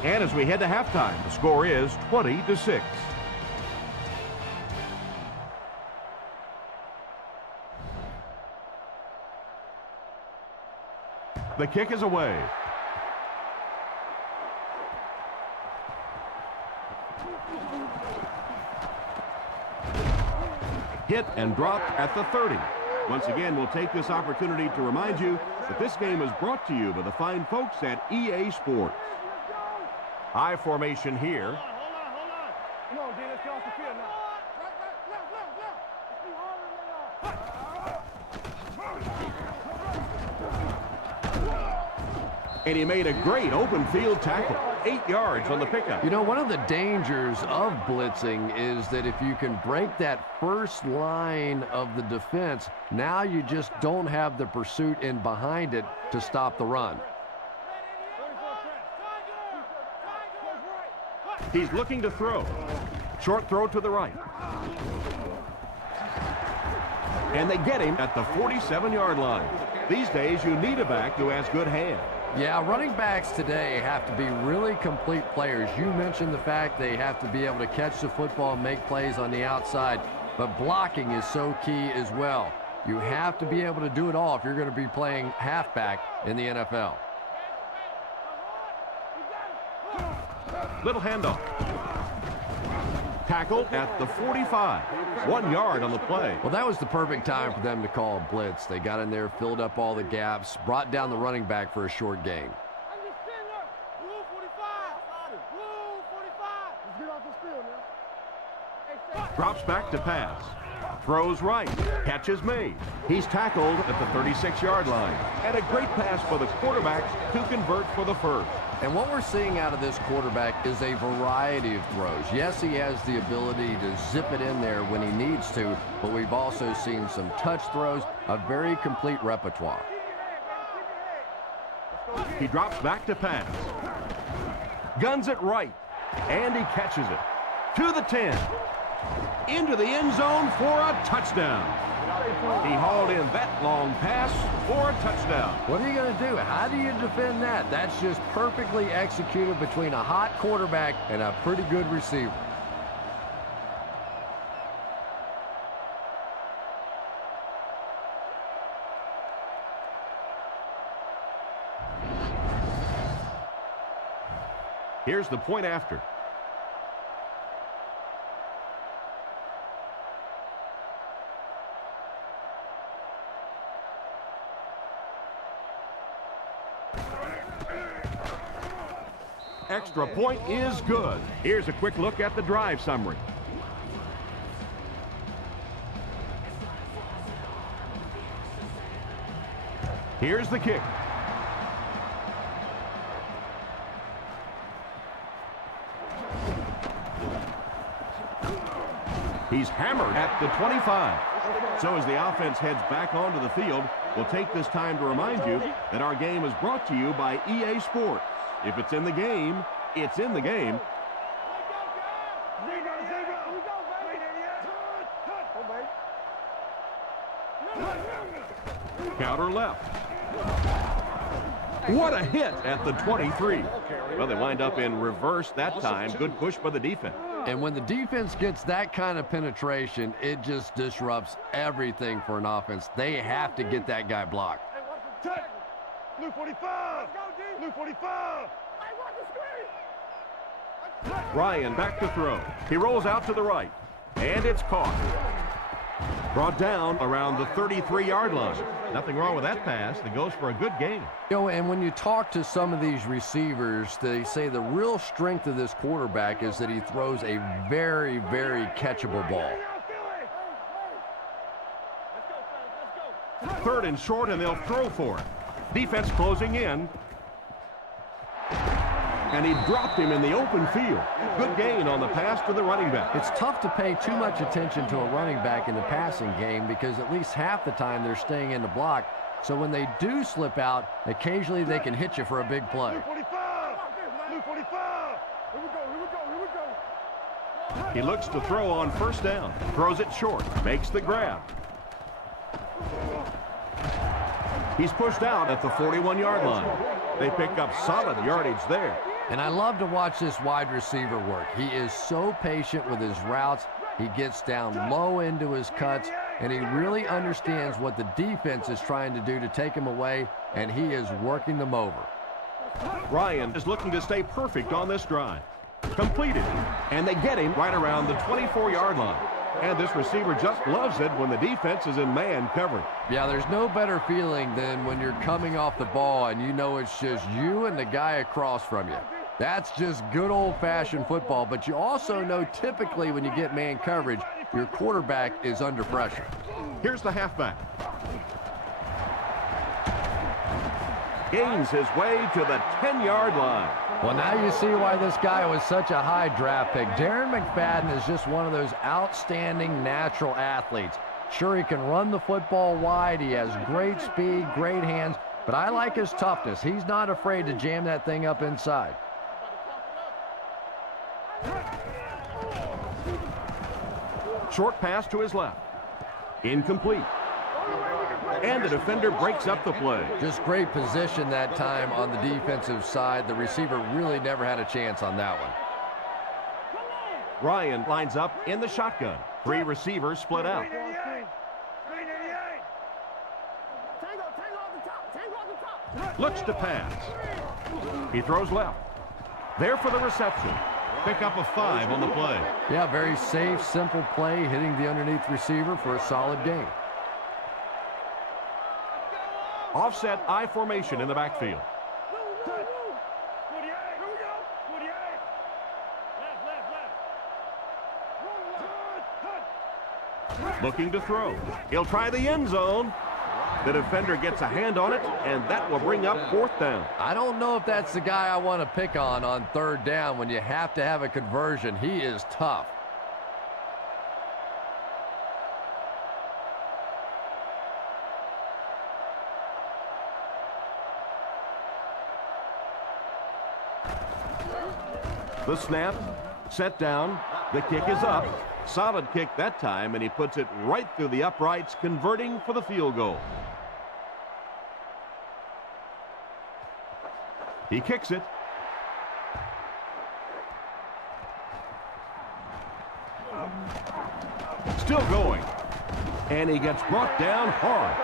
And as we head to halftime, the score is 20-6. The kick is away. Hit and dropped at the 30. Once again, we'll take this opportunity to remind you that this game is brought to you by the fine folks at EA Sports. High formation here. Hold on. Come on, D, let's get off the field now. Left. Let's be harder than And he made a great open field tackle. 8 yards on the pickup. You know, one of the dangers of blitzing is that if you can break that first line of the defense, now you just don't have the pursuit in behind it to stop the run. He's looking to throw. Short throw to the right. And they get him at the 47-yard line. These days, you need a back who has good hands. Yeah, running backs today have to be really complete players. You mentioned the fact they have to be able to catch the football and make plays on the outside, but blocking is so key as well. You have to be able to do it all if you're going to be playing halfback in the NFL. Little handoff. Tackled at the 45. 1 yard on the play. Well, that was the perfect time for them to call a blitz. They got in there, filled up all the gaps, brought down the running back for a short gain. Blue 45. Blue 45. Let's get off this field now. Drops back to pass. Throws right. Catch is made. He's tackled at the 36-yard line. And a great pass by the quarterback to convert for the first. And what we're seeing out of this quarterback is a variety of throws. Yes, he has the ability to zip it in there when he needs to, but we've also seen some touch throws, a very complete repertoire. He drops back to pass. Guns it right. And he catches it. To the 10. Into the end zone for a touchdown. He hauled in that long pass for a touchdown. What are you going to do? How do you defend that? That's just perfectly executed between a hot quarterback and a pretty good receiver. Here's the point after. Extra point is good. Here's a quick look at the drive summary. Here's the kick. He's hammered at the 25. So as the offense heads back onto the field, we'll take this time to remind you that our game is brought to you by EA Sports. If it's in the game, it's in the game. Counter left. What a hit at the 23. Well, they wind up in reverse that time. Good push by the defense. And when the defense gets that kind of penetration, it just disrupts everything for an offense. They have to get that guy blocked. Blue 45. Blue 45. Ryan back to throw. He rolls out to the right. And it's caught. Brought down around the 33-yard line. Nothing wrong with that pass. That goes for a good gain. You know, and when you talk to some of these receivers, they say the real strength of this quarterback is that he throws a very, very catchable ball. Third and short, and they'll throw for it. Defense closing in. And he dropped him in the open field. Good gain on the pass to the running back. It's tough to pay too much attention to a running back in the passing game because at least half the time they're staying in the block. So when they do slip out, occasionally they can hit you for a big play. Blue 45. Blue 45. Here we go. He looks to throw on first down. Throws it short. Makes the grab. He's pushed out at the 41-yard line. They pick up solid yardage there. And I love to watch this wide receiver work. He is so patient with his routes. He gets down low into his cuts, and he really understands what the defense is trying to do to take him away, and he is working them over. Ryan is looking to stay perfect on this drive. Completed, and they get him right around the 24-yard line. And this receiver just loves it when the defense is in man coverage. Yeah, there's no better feeling than when you're coming off the ball and you know it's just you and the guy across from you. That's just good old-fashioned football, but you also know typically when you get man coverage, your quarterback is under pressure. Here's the halfback. Gains his way to the 10-yard line. Well, now you see why this guy was such a high draft pick. Darren McFadden is just one of those outstanding natural athletes. Sure, he can run the football wide. He has great speed, great hands, but I like his toughness. He's not afraid to jam that thing up inside. Short pass to his left. Incomplete. And the defender breaks up the play. Just great position that time on the defensive side. The receiver really never had a chance on that one. Ryan lines up in the shotgun. Three receivers split out. Looks to pass. He throws left. There for the reception. Pick up a 5 on the play. Yeah, very safe, simple play, hitting the underneath receiver for a solid gain. Offset I formation in the backfield. Looking to throw. He'll try the end zone. The defender gets a hand on it, and that will bring up fourth down. I don't know if that's the guy I want to pick on third down when you have to have a conversion. He is tough. The snap, set down, the kick is up. Solid kick that time, and he puts it right through the uprights, converting for the field goal. He kicks it. Still going. And he gets brought down hard.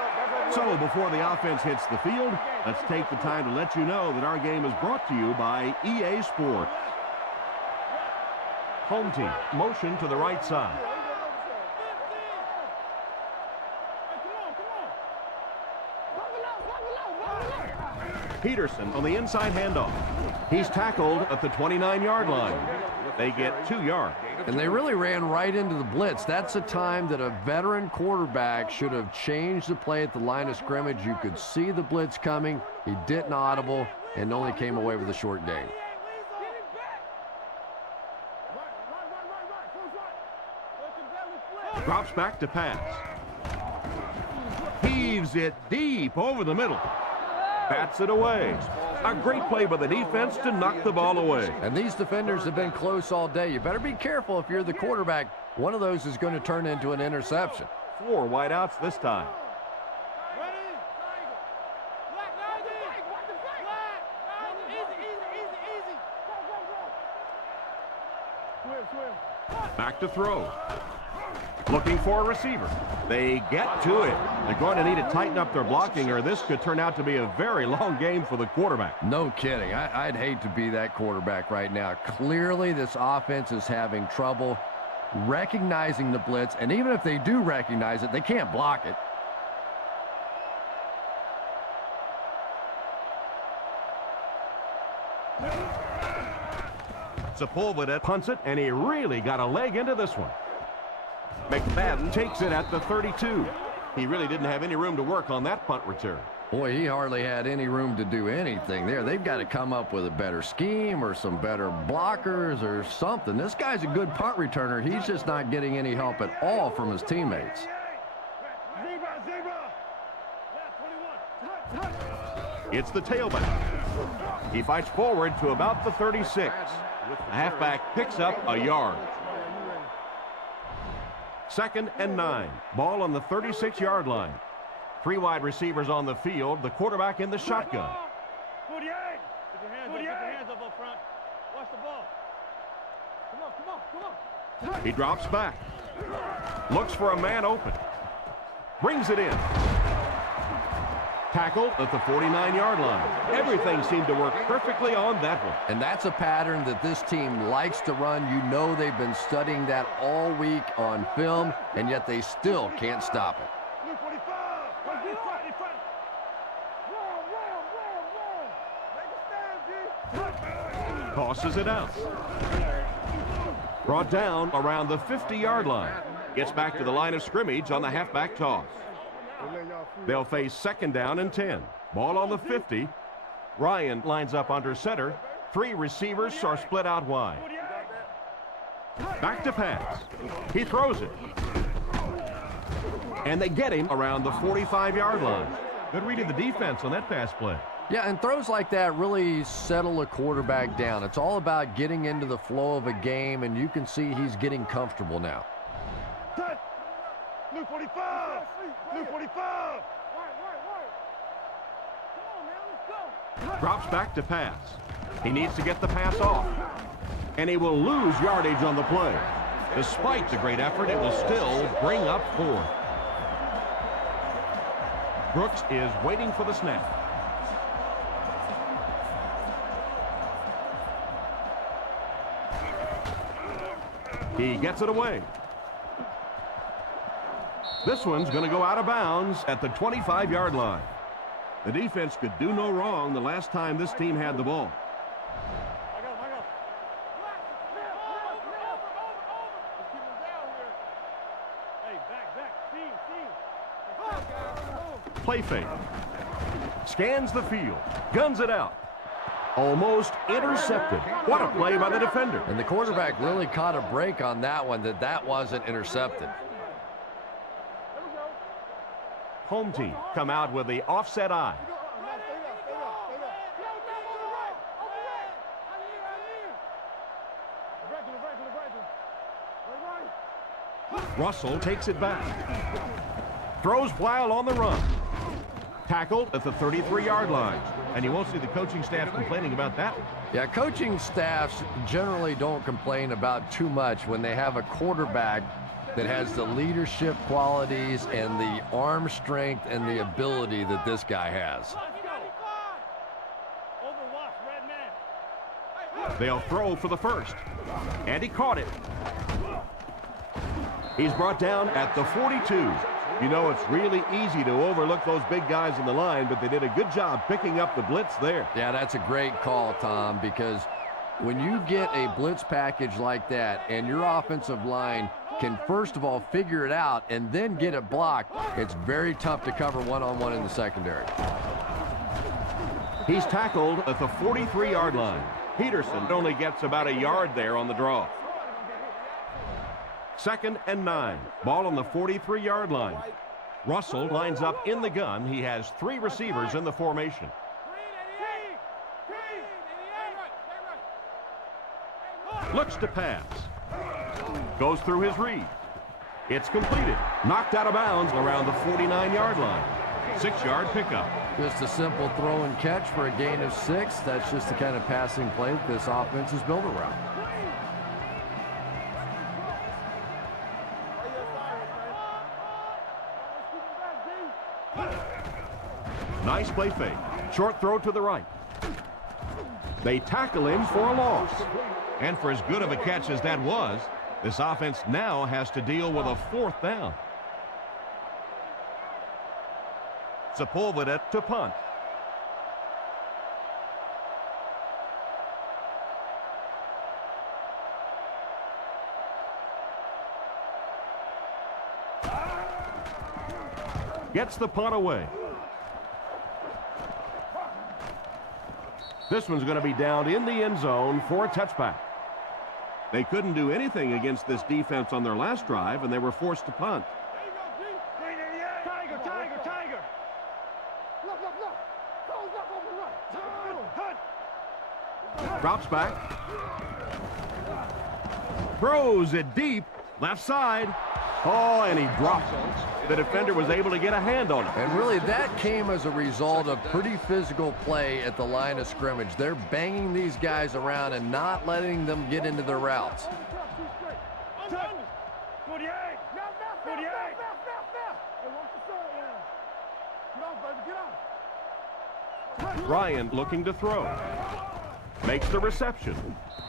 So before the offense hits the field, let's take the time to let you know that our game is brought to you by EA Sports. Home team, motion to the right side. Peterson on the inside handoff. He's tackled at the 29-yard line. They get 2 yards. And they really ran right into the blitz. That's a time that a veteran quarterback should have changed the play at the line of scrimmage. You could see the blitz coming. He didn't audible and only came away with a short gain. Drops back to pass. Heaves it deep over the middle. Bats it away. A great play by the defense to knock the ball away. And these defenders have been close all day. You better be careful if you're the quarterback. One of those is going to turn into an interception. 4 wideouts this time. Back to throw. Looking for a receiver. They get to it. They're going to need to tighten up their blocking, or this could turn out to be a very long game for the quarterback. No kidding. I'd hate to be that quarterback right now. Clearly, this offense is having trouble recognizing the blitz, and even if they do recognize it, they can't block it. Sepulveda punts it, and he really got a leg into this one. Madden takes it at the 32. He really didn't have any room to work on that punt return. Boy, he hardly had any room to do anything there. They've got to come up with a better scheme or some better blockers or something. This guy's a good punt returner. He's just not getting any help at all from his teammates. It's the tailback. He fights forward to about the 36. The halfback picks up a yard. 2nd and 9. Ball on the 36-yard line. 3 wide receivers on the field. The quarterback in the shotgun. 48. Put your hands up front. Watch the ball. Come on. He drops back. Looks for a man open. Brings it in. Tackled at the 49-yard line. Everything seemed to work perfectly on that one. And that's a pattern that this team likes to run. You know they've been studying that all week on film, and yet they still can't stop it. Tosses it out. Brought down around the 50-yard line. Gets back to the line of scrimmage on the halfback toss. They'll face 2nd down and 10. Ball on the 50. Ryan lines up under center. 3 receivers are split out wide. Back to pass. He throws it. And they get him around the 45-yard line. Good read of the defense on that pass play. Yeah, and throws like that really settle a quarterback down. It's all about getting into the flow of a game, and you can see he's getting comfortable now. New 45! New 45! Drops back to pass. He needs to get the pass off. And he will lose yardage on the play. Despite the great effort, it will still bring up 4. Brooks is waiting for the snap. He gets it away. This one's going to go out of bounds at the 25-yard line. The defense could do no wrong the last time this team had the ball. Play fake. Scans the field. Guns it out. Almost intercepted. What a play by the defender. And the quarterback really caught a break on that one, that wasn't intercepted. Home team come out with the offset eye. Russell takes it back. Throws while on the run. Tackled at the 33-yard line. And you won't see the coaching staff complaining about that one. Yeah, coaching staffs generally don't complain about too much when they have a quarterback that has the leadership qualities and the arm strength and the ability that this guy has. They'll throw for the first. And he caught it. He's brought down at the 42. You know, it's really easy to overlook those big guys in the line, but they did a good job picking up the blitz there. Yeah, that's a great call, Tom, because when you get a blitz package like that and your offensive line can first of all figure it out and then get it blocked, it's very tough to cover one-on-one in the secondary. He's tackled at the 43-yard line. Peterson only gets about a yard there on the draw. 2nd and 9. Ball on the 43-yard line. Russell lines up in the gun. He has 3 receivers in the formation. Looks to pass. Goes through his read. It's completed. Knocked out of bounds around the 49-yard line. 6-yard pickup. Just a simple throw and catch for a gain of 6. That's just the kind of passing play that this offense is built around. Nice play fake. Short throw to the right. They tackle him for a loss. And for as good of a catch as that was, this offense now has to deal with a 4th down. Sepulveda to punt. Gets the punt away. This one's going to be down in the end zone for a touchback. They couldn't do anything against this defense on their last drive, and they were forced to punt. Tiger, Tiger, Tiger. Look, look, look. Close up on the right. Drops back. Throws it deep. Left side. Oh, and he drops it. The defender was able to get a hand on it. And really, that came as a result of pretty physical play at the line of scrimmage. They're banging these guys around and not letting them get into their routes. Ryan looking to throw. Makes the reception.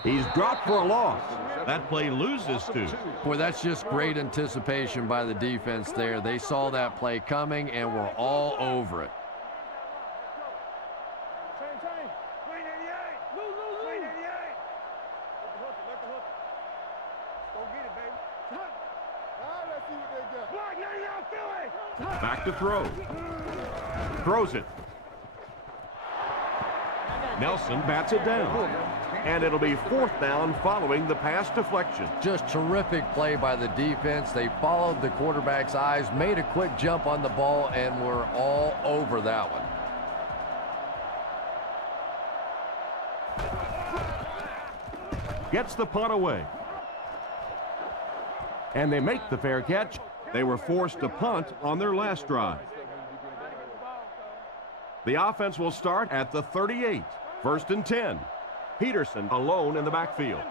He's dropped for a loss. That play loses 2. Boy, that's just great anticipation by the defense there. They saw that play coming and were all over it. Back to throw. Throws it. Nelson bats it down. And it'll be 4th down following the pass deflection. Just terrific play by the defense. They followed the quarterback's eyes, made a quick jump on the ball, and were all over that one. Gets the punt away. And they make the fair catch. They were forced to punt on their last drive. The offense will start at the 38. 1st and 10. Peterson alone in the backfield.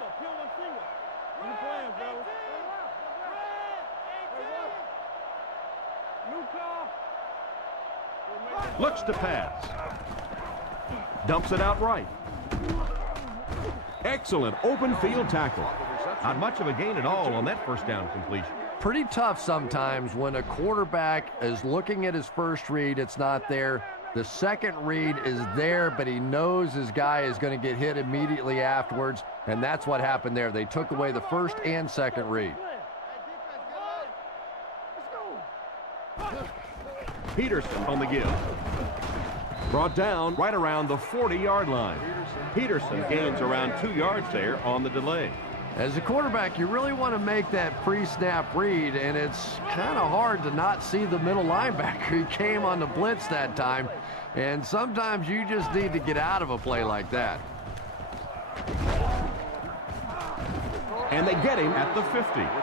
Looks to pass. Dumps it out right. Excellent open field tackle. Not much of a gain at all on that 1st down completion. Pretty tough sometimes when a quarterback is looking at his first read, it's not there. The second read is there, but he knows his guy is going to get hit immediately afterwards, and that's what happened there. They took away the first and second read. Peterson on the give. Brought down right around the 40-yard line. Peterson gains around 2 yards there on the delay. As a quarterback, you really want to make that pre-snap read, and it's kind of hard to not see the middle linebacker. He came on the blitz that time, and sometimes you just need to get out of a play like that. And they get him at the 50.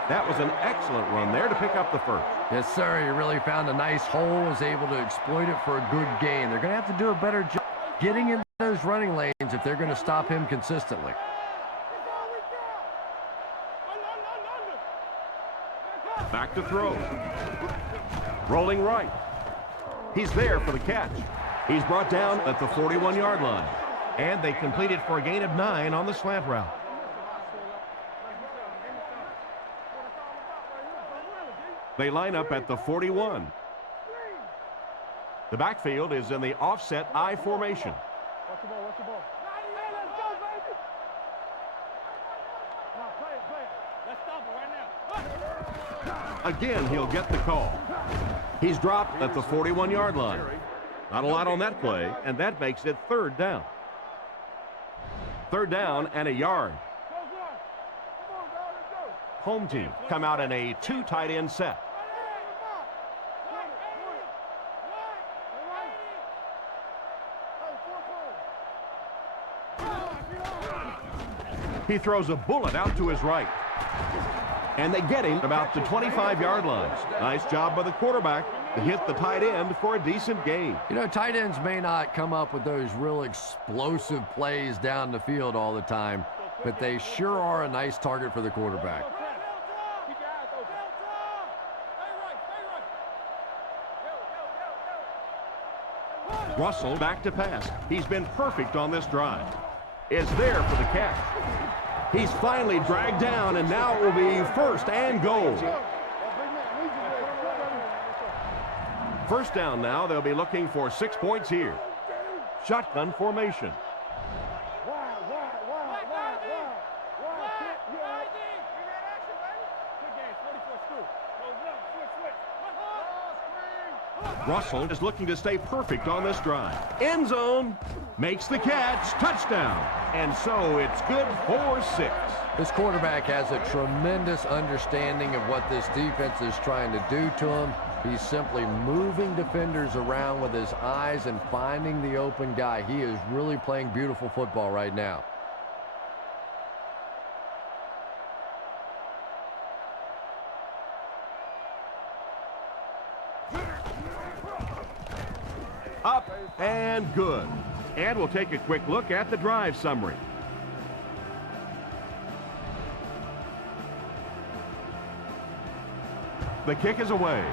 That was an excellent run there to pick up the 1st. Yes, sir. He really found a nice hole, was able to exploit it for a good gain. They're going to have to do a better job getting in those running lanes if they're going to stop him consistently. Back to throw. Rolling right. He's there for the catch. He's brought down at the 41-yard line. And they completed for a gain of 9 on the slant route. They line up at the 41. The backfield is in the offset I formation. Watch the ball, watch the ball. Hey, let's go, baby. Come on, play it. Let's stop it right now. Again, he'll get the call. He's dropped at the 41-yard line. Not a lot on that play, and that makes it third down. Third down and a yard. Home team come out in a 2 tight end set. He throws a bullet out to his right. And they get him about the 25-yard line. Nice job by the quarterback to hit the tight end for a decent gain. You know, tight ends may not come up with those real explosive plays down the field all the time, but they sure are a nice target for the quarterback. Russell back to pass. He's been perfect on this drive. Is there for the catch. He's finally dragged down, and now it will be first and goal. First down now. They'll be looking for 6 points here. Shotgun formation. Russell is looking to stay perfect on this drive. End zone. Makes the catch. Touchdown. And so it's good for 6. This quarterback has a tremendous understanding of what this defense is trying to do to him. He's simply moving defenders around with his eyes and finding the open guy. He is really playing beautiful football right now. Up and good. And we'll take a quick look at the drive summary. The kick is away.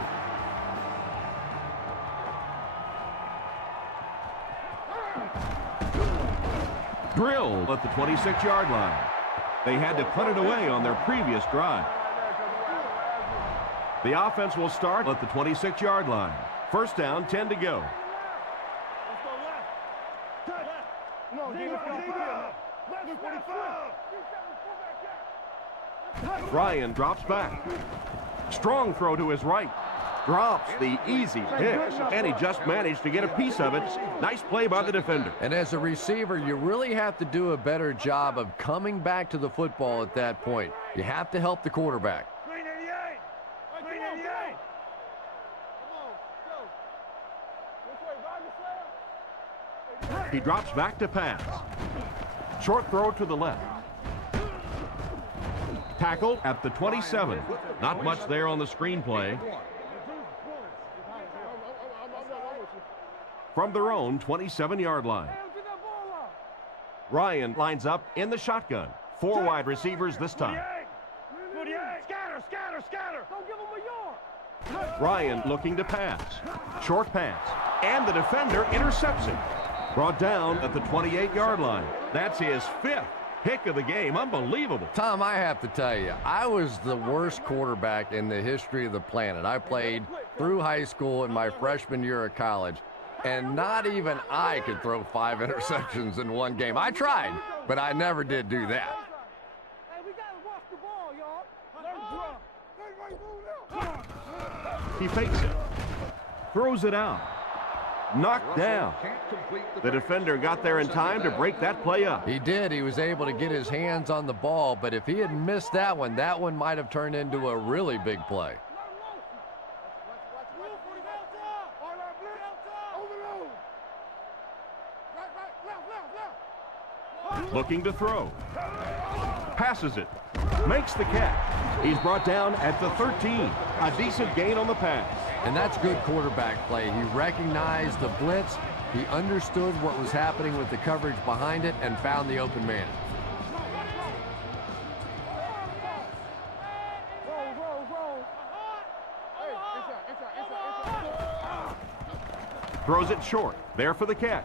Drilled at the 26-yard line. They had to put it away on their previous drive. The offense will start at the 26-yard line. First down, 10 to go. Ryan drops back. Strong throw to his right. Drops the easy pick, and he just managed to get a piece of it. Nice play by the defender. And as a receiver, you really have to do a better job of coming back to the football at that point. You have to help the quarterback. He drops back to pass. Short throw to the left. Tackled at the 27. Not much there on the screenplay. From their own 27-yard line. Ryan lines up in the shotgun. 4 wide receivers this time. Scatter. Don't give him a yard. Ryan looking to pass. Short pass. And the defender intercepts him. Brought down at the 28-yard line. That's his 5th pick of the game. Unbelievable. Tom, I have to tell you, I was the worst quarterback in the history of the planet. I played through high school and my freshman year of college, and not even I could throw 5 interceptions in one game. I tried, but I never did do that. Hey, we gotta watch the ball, y'all. He fakes it. Throws it out. Knocked down. The defender got there in time to break that play up. He did. He was able to get his hands on the ball, but if he had missed that one might have turned into a really big play. Looking to throw. Passes it. Makes the catch. He's brought down at the 13. A decent gain on the pass. And that's good quarterback play. He recognized the blitz. He understood what was happening with the coverage behind it and found the open man. Throws it short. There for the catch.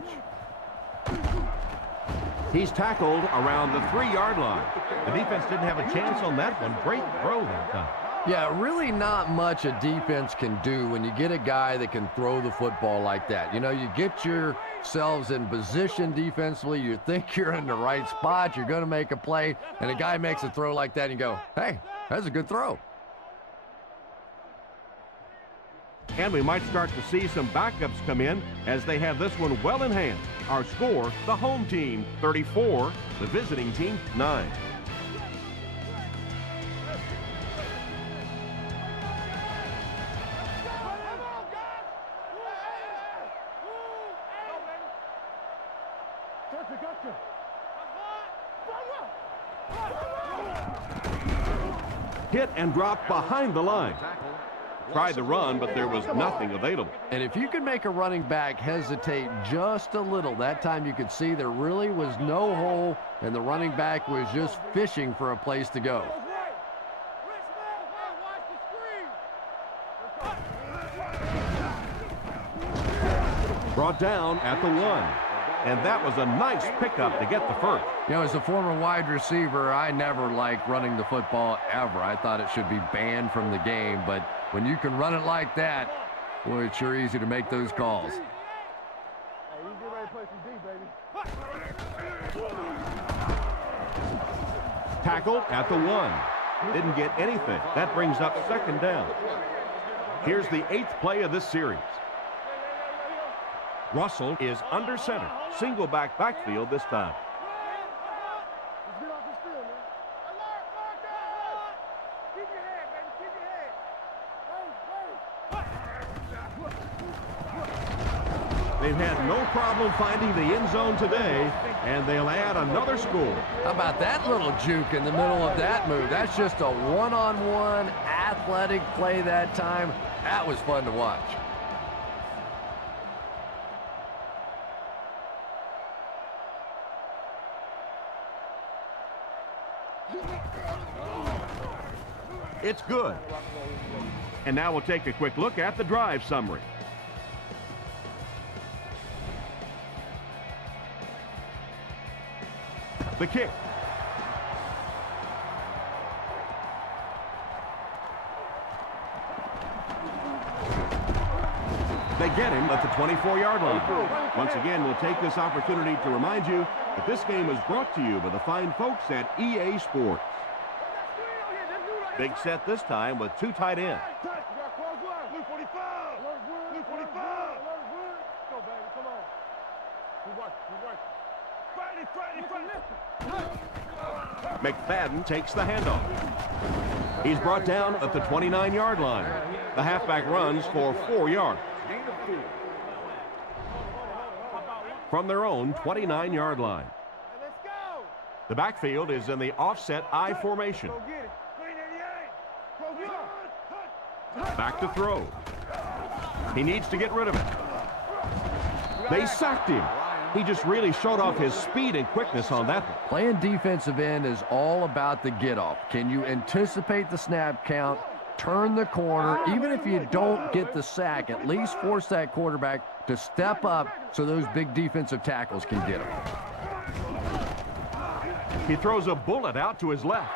He's tackled around the 3-yard line. The defense didn't have a chance on that one. Great throw that time. Yeah, really not much a defense can do when you get a guy that can throw the football like that. You know, you get yourselves in position defensively, you think you're in the right spot, you're going to make a play, and a guy makes a throw like that, and you go, hey, that's a good throw. And we might start to see some backups come in as they have this one well in hand. Our score, the home team, 34, the visiting team, 9. Hit and dropped behind the line. Tried to run, but there was nothing available. And if you could make a running back hesitate just a little, that time you could see there really was no hole, and the running back was just fishing for a place to go. Brought down at the 1. And that was a nice pickup to get the first. You know, as a former wide receiver, I never liked running the football ever. I thought it should be banned from the game, but when you can run it like that, boy, it's sure easy to make those calls. Hey, you get ready to play some D, baby. Tackled at the 1. Didn't get anything. That brings up second down. Here's the 8th play of this series. Russell is under center. Single backfield this time. Let's get off this field, man. Keep your head, baby. Keep your head. They've had no problem finding the end zone today, and they'll add another score. How about that little juke in the middle of that move? That's just a one-on-one athletic play that time. That was fun to watch. It's good. And now we'll take a quick look at the drive summary. The kick. They get him at the 24-yard line. Once again, we'll take this opportunity to remind you that this game is brought to you by the fine folks at EA Sports. Big set this time with 2 tight ends. Blue 45. Blue 45. Go, baby. Come on. Keep working. McFadden takes the handoff. He's brought down at the 29-yard line. The halfback runs for 4 yards. From their own 29-yard line. Let's go. The backfield is in the offset I formation. Go get it. Back to throw. He needs to get rid of it. They sacked him. He just really showed off his speed and quickness on that one. Playing defensive end is all about the get-off. Can you anticipate the snap count, turn the corner, even if you don't get the sack, at least force that quarterback to step up so those big defensive tackles can get him. He throws a bullet out to his left.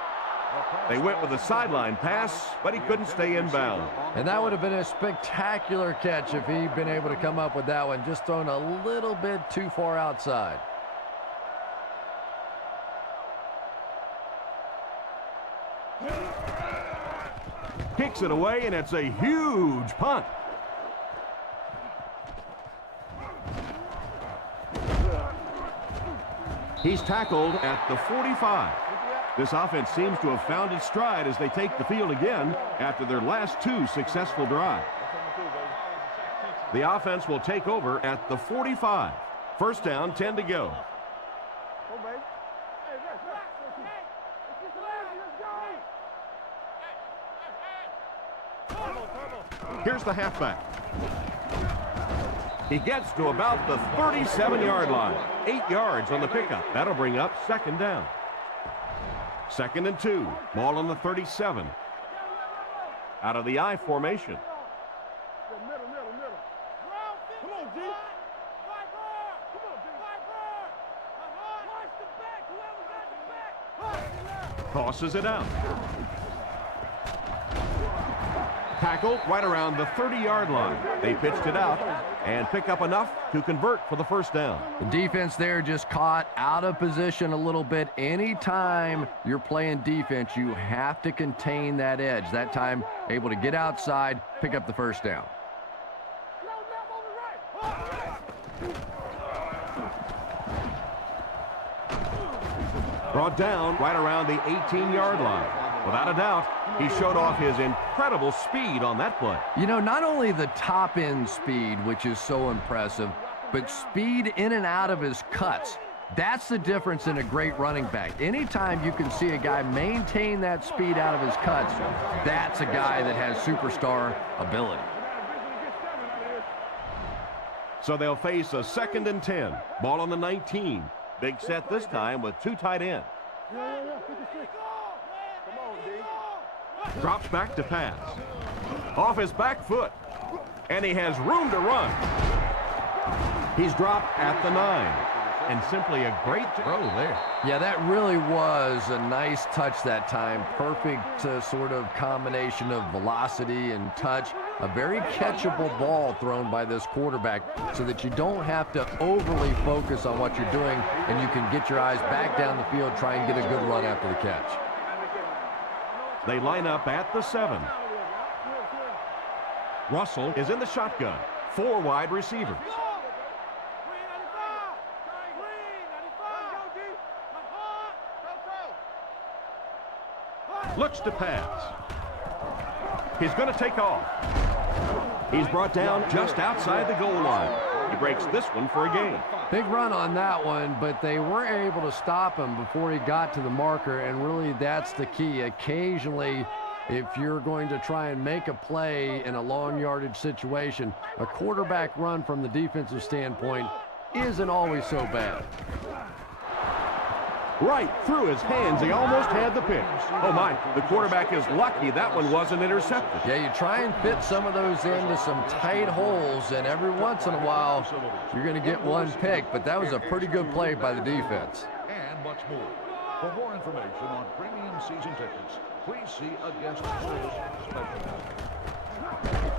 They went with a sideline pass, but he couldn't stay in bounds. And that would have been a spectacular catch if he'd been able to come up with that one, just thrown a little bit too far outside. Kicks it away, and it's a huge punt. He's tackled at the 45. This offense seems to have found its stride as they take the field again after their last 2 successful drives. The offense will take over at the 45. First down, 10 to go. Here's the halfback. He gets to about the 37-yard line. 8 yards on the pickup. That'll bring up second down. 2nd and 2. Ball on the 37. Out of the I formation. Come on, D. Tosses it out. Tackled right around the 30-yard line. They pitched it out and pick up enough to convert for the first down. The defense there just caught out of position a little bit. Anytime you're playing defense, you have to contain that edge. That time, able to get outside, pick up the first down. Brought down right around the 18-yard line. Without a doubt, he showed off his incredible speed on that play. You know, not only the top-end speed, which is so impressive, but speed in and out of his cuts. That's the difference in a great running back. Anytime you can see a guy maintain that speed out of his cuts, that's a guy that has superstar ability. So they'll face a 2nd and 10. Ball on the 19. Big set this time with 2 tight ends. Drops back to pass. Off his back foot. And he has room to run. He's dropped at the 9. And simply a great throw there. Yeah, that really was a nice touch that time. Perfect sort of combination of velocity and touch. A very catchable ball thrown by this quarterback so that you don't have to overly focus on what you're doing and you can get your eyes back down the field, try and get a good run after the catch. They line up at the 7. Russell is in the shotgun. 4 wide receivers. Looks to pass. He's going to take off. He's brought down just outside the goal line. He breaks this one for a gain. Big run on that one, but they weren't able to stop him before he got to the marker, and really that's the key. Occasionally, if you're going to try and make a play in a long yardage situation, a quarterback run from the defensive standpoint isn't always so bad. Right through his hands. He almost had the pick. Oh, my. The quarterback is lucky that one wasn't intercepted. Yeah, you try and fit some of those into some tight holes, and every once in a while, you're going to get one pick, but that was a pretty good play by the defense. And much more. For more information on premium season tickets, please see a guest service specialist.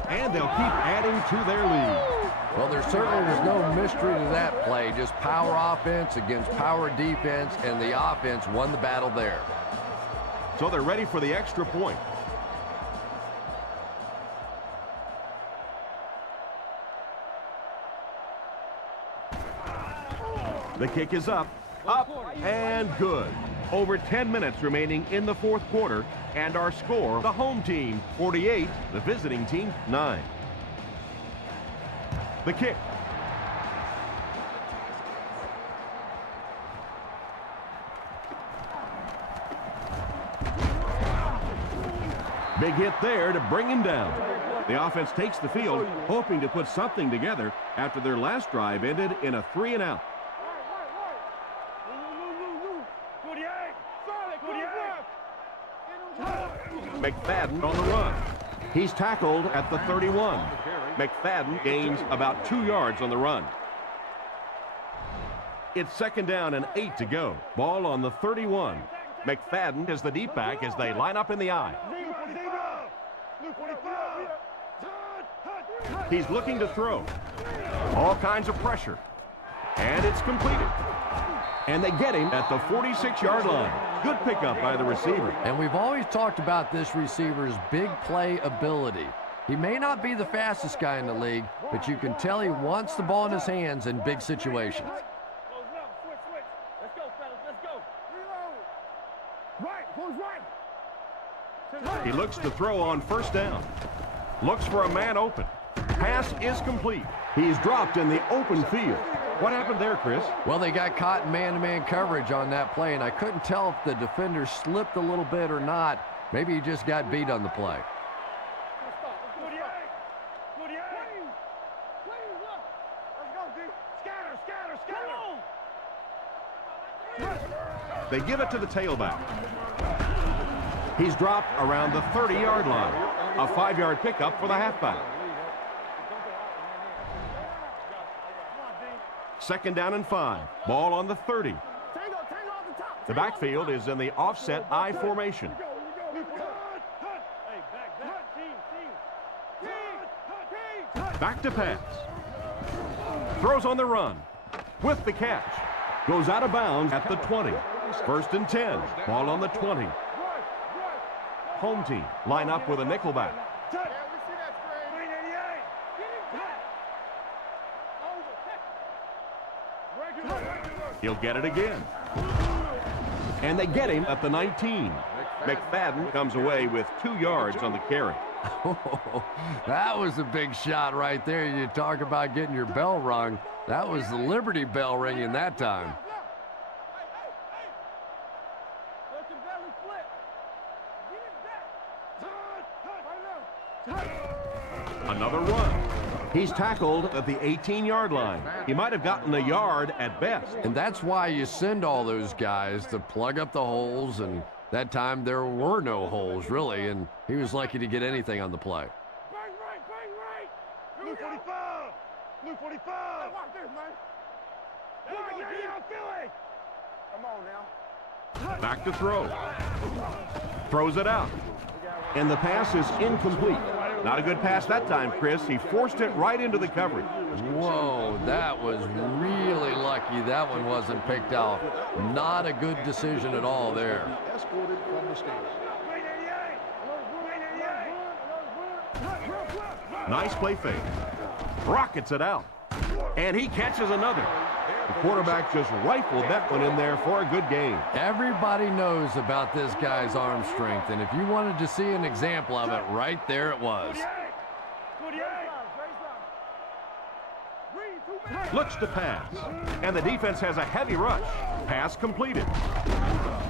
And they'll keep adding to their lead. Well, there's no mystery to that play. Just power offense against power defense, and the offense won the battle there. So they're ready for the extra point. The kick is up, and good. Over 10 minutes remaining in the 4th quarter, and our score, the home team 48, the visiting team 9. The kick. Big hit there to bring him down. The offense takes the field, hoping to put something together after their last drive ended in a 3-and-out. McFadden on the run. He's tackled at the 31. McFadden gains about 2 yards on the run. It's 2nd down and 8 to go. Ball on the 31. McFadden is the deep back as they line up in the I. He's looking to throw. All kinds of pressure. And it's completed. And they get him at the 46-yard line. Good pickup by the receiver. And we've always talked about this receiver's big play ability. He may not be the fastest guy in the league, but you can tell he wants the ball in his hands in big situations. Let's go, fellas. Let's go. Right. Who's right? He looks to throw on 1st down. Looks for a man open. Pass is complete. He's dropped in the open field. What happened there, Chris? Well, they got caught in man-to-man coverage on that play, and I couldn't tell if the defender slipped a little bit or not. Maybe he just got beat on the play. They give it to the tailback. He's dropped around the 30-yard line. A 5-yard pickup for the halfback. 2nd down and 5. Ball on the 30. The backfield is in the offset I formation. Back to pass. Throws on the run. With the catch. Goes out of bounds at the 20. 1st and 10. Ball on the 20. Home team line up with a nickelback. He'll get it again. And they get him at the 19. McFadden comes away with 2 yards on the carry. Oh, that was a big shot right there. You talk about getting your bell rung. That was the Liberty Bell ringing that time. Another run. He's tackled at the 18-yard line. He might have gotten a yard at best. And that's why you send all those guys to plug up the holes, and that time there were no holes, really, and he was lucky to get anything on the play. Bang right. Blue 45. Blue 45. Hey, watch this, man. Philly. Come on now. Back to throw. Throws it out. And the pass is incomplete. Not a good pass that time, Chris. He forced it right into the coverage. Whoa, that was really lucky that one wasn't picked out. Not a good decision at all there. Escorted from the stage. Nice play fake. Rockets it out. And he catches another. The quarterback just rifled that one in there for a good game. Everybody knows about this guy's arm strength, and if you wanted to see an example of it, right there it was. Looks to pass. And the defense has a heavy rush. Pass completed.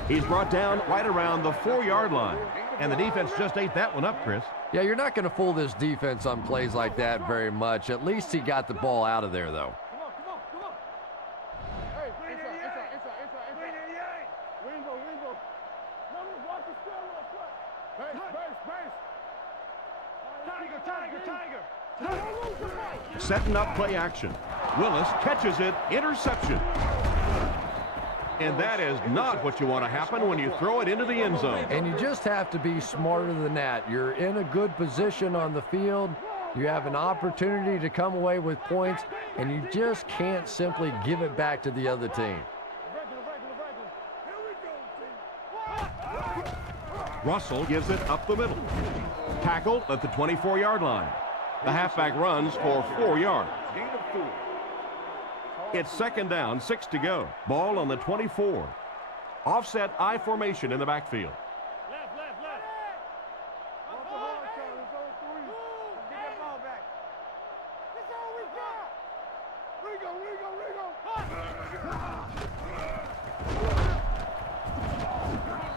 He's brought down right around the 4-yard line. And the defense just ate that one up, Chris. Yeah, you're not going to fool this defense on plays like that very much. At least he got the ball out of there, though. Setting up play action. Willis catches it. Interception. And that is not what you want to happen when you throw it into the end zone. And you just have to be smarter than that. You're in a good position on the field. You have an opportunity to come away with points, and you just can't simply give it back to the other team. Russell gives it up the middle. Tackled at the 24-yard line. The halfback runs for 4 yards. It's 2nd down, 6 to go. Ball on the 24. Offset I formation in the backfield. Left. Get that ball back. That's all we got. Rigo.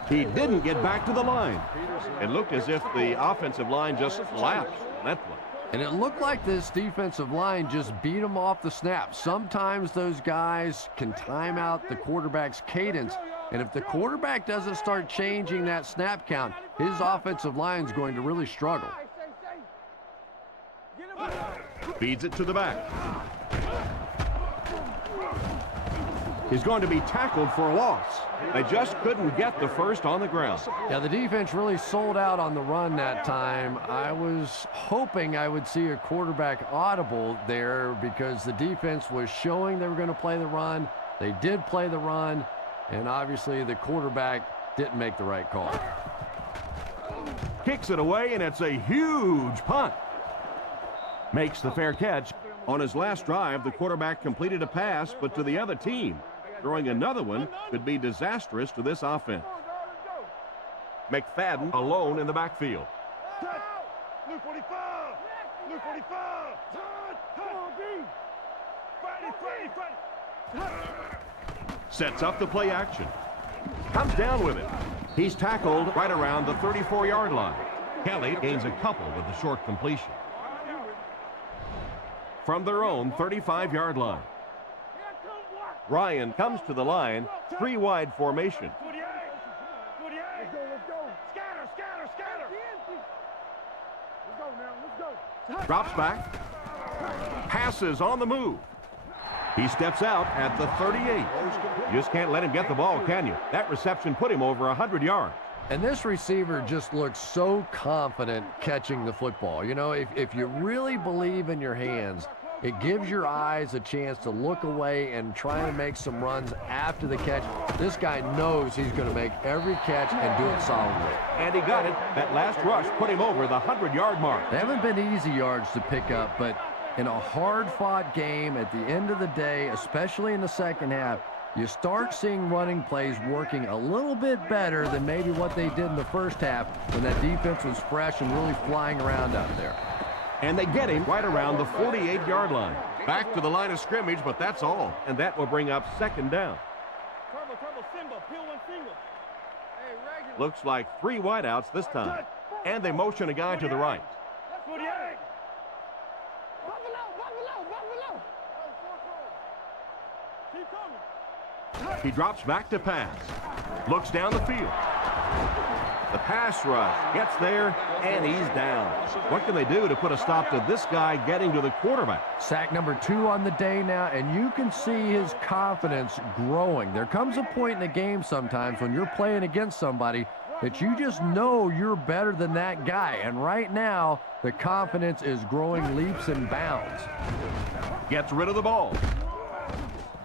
He didn't get back to the line. It looked as if the offensive line just lapsed on that play. And it looked like this defensive line just beat him off the snap. Sometimes those guys can time out the quarterback's cadence. And if the quarterback doesn't start changing that snap count, his offensive line is going to really struggle. Feeds it to the back. He's going to be tackled for a loss. They just couldn't get the first on the ground. Yeah, the defense really sold out on the run that time. I was hoping I would see a quarterback audible there because the defense was showing they were going to play the run. They did play the run, and obviously the quarterback didn't make the right call. Kicks it away, and it's a huge punt. Makes the fair catch. On his last drive, the quarterback completed a pass, but to the other team. Throwing another one could be disastrous to this offense. McFadden alone in the backfield. Blue 45. Blue 45. Sets up the play action. Comes down with it. He's tackled right around the 34-yard line. Kelly gains a couple with the short completion. From their own 35-yard line. Ryan comes to the line, 3-wide formation. Drops back. Passes on the move. He steps out at the 38. You just can't let him get the ball, can you? That reception put him over 100 yards. And this receiver just looks so confident catching the football. You know, if you really believe in your hands, it gives your eyes a chance to look away and try to make some runs after the catch. This guy knows he's going to make every catch and do it solidly. And he got it. That last rush put him over the 100-yard mark. They haven't been easy yards to pick up, but in a hard-fought game at the end of the day, especially in the second half, you start seeing running plays working a little bit better than maybe what they did in the first half when that defense was fresh and really flying around out there. And they get him right around the 48-yard line. Back to the line of scrimmage, but that's all. And that will bring up second down. Looks like 3 wideouts this time. And they motion a guy to the right. He drops back to pass. Looks down the field. The pass rush gets there, and he's down. What can they do to put a stop to this guy getting to the quarterback? Sack number 2 on the day now, and you can see his confidence growing. There comes a point in the game sometimes when you're playing against somebody that you just know you're better than that guy. And right now, the confidence is growing leaps and bounds. Gets rid of the ball.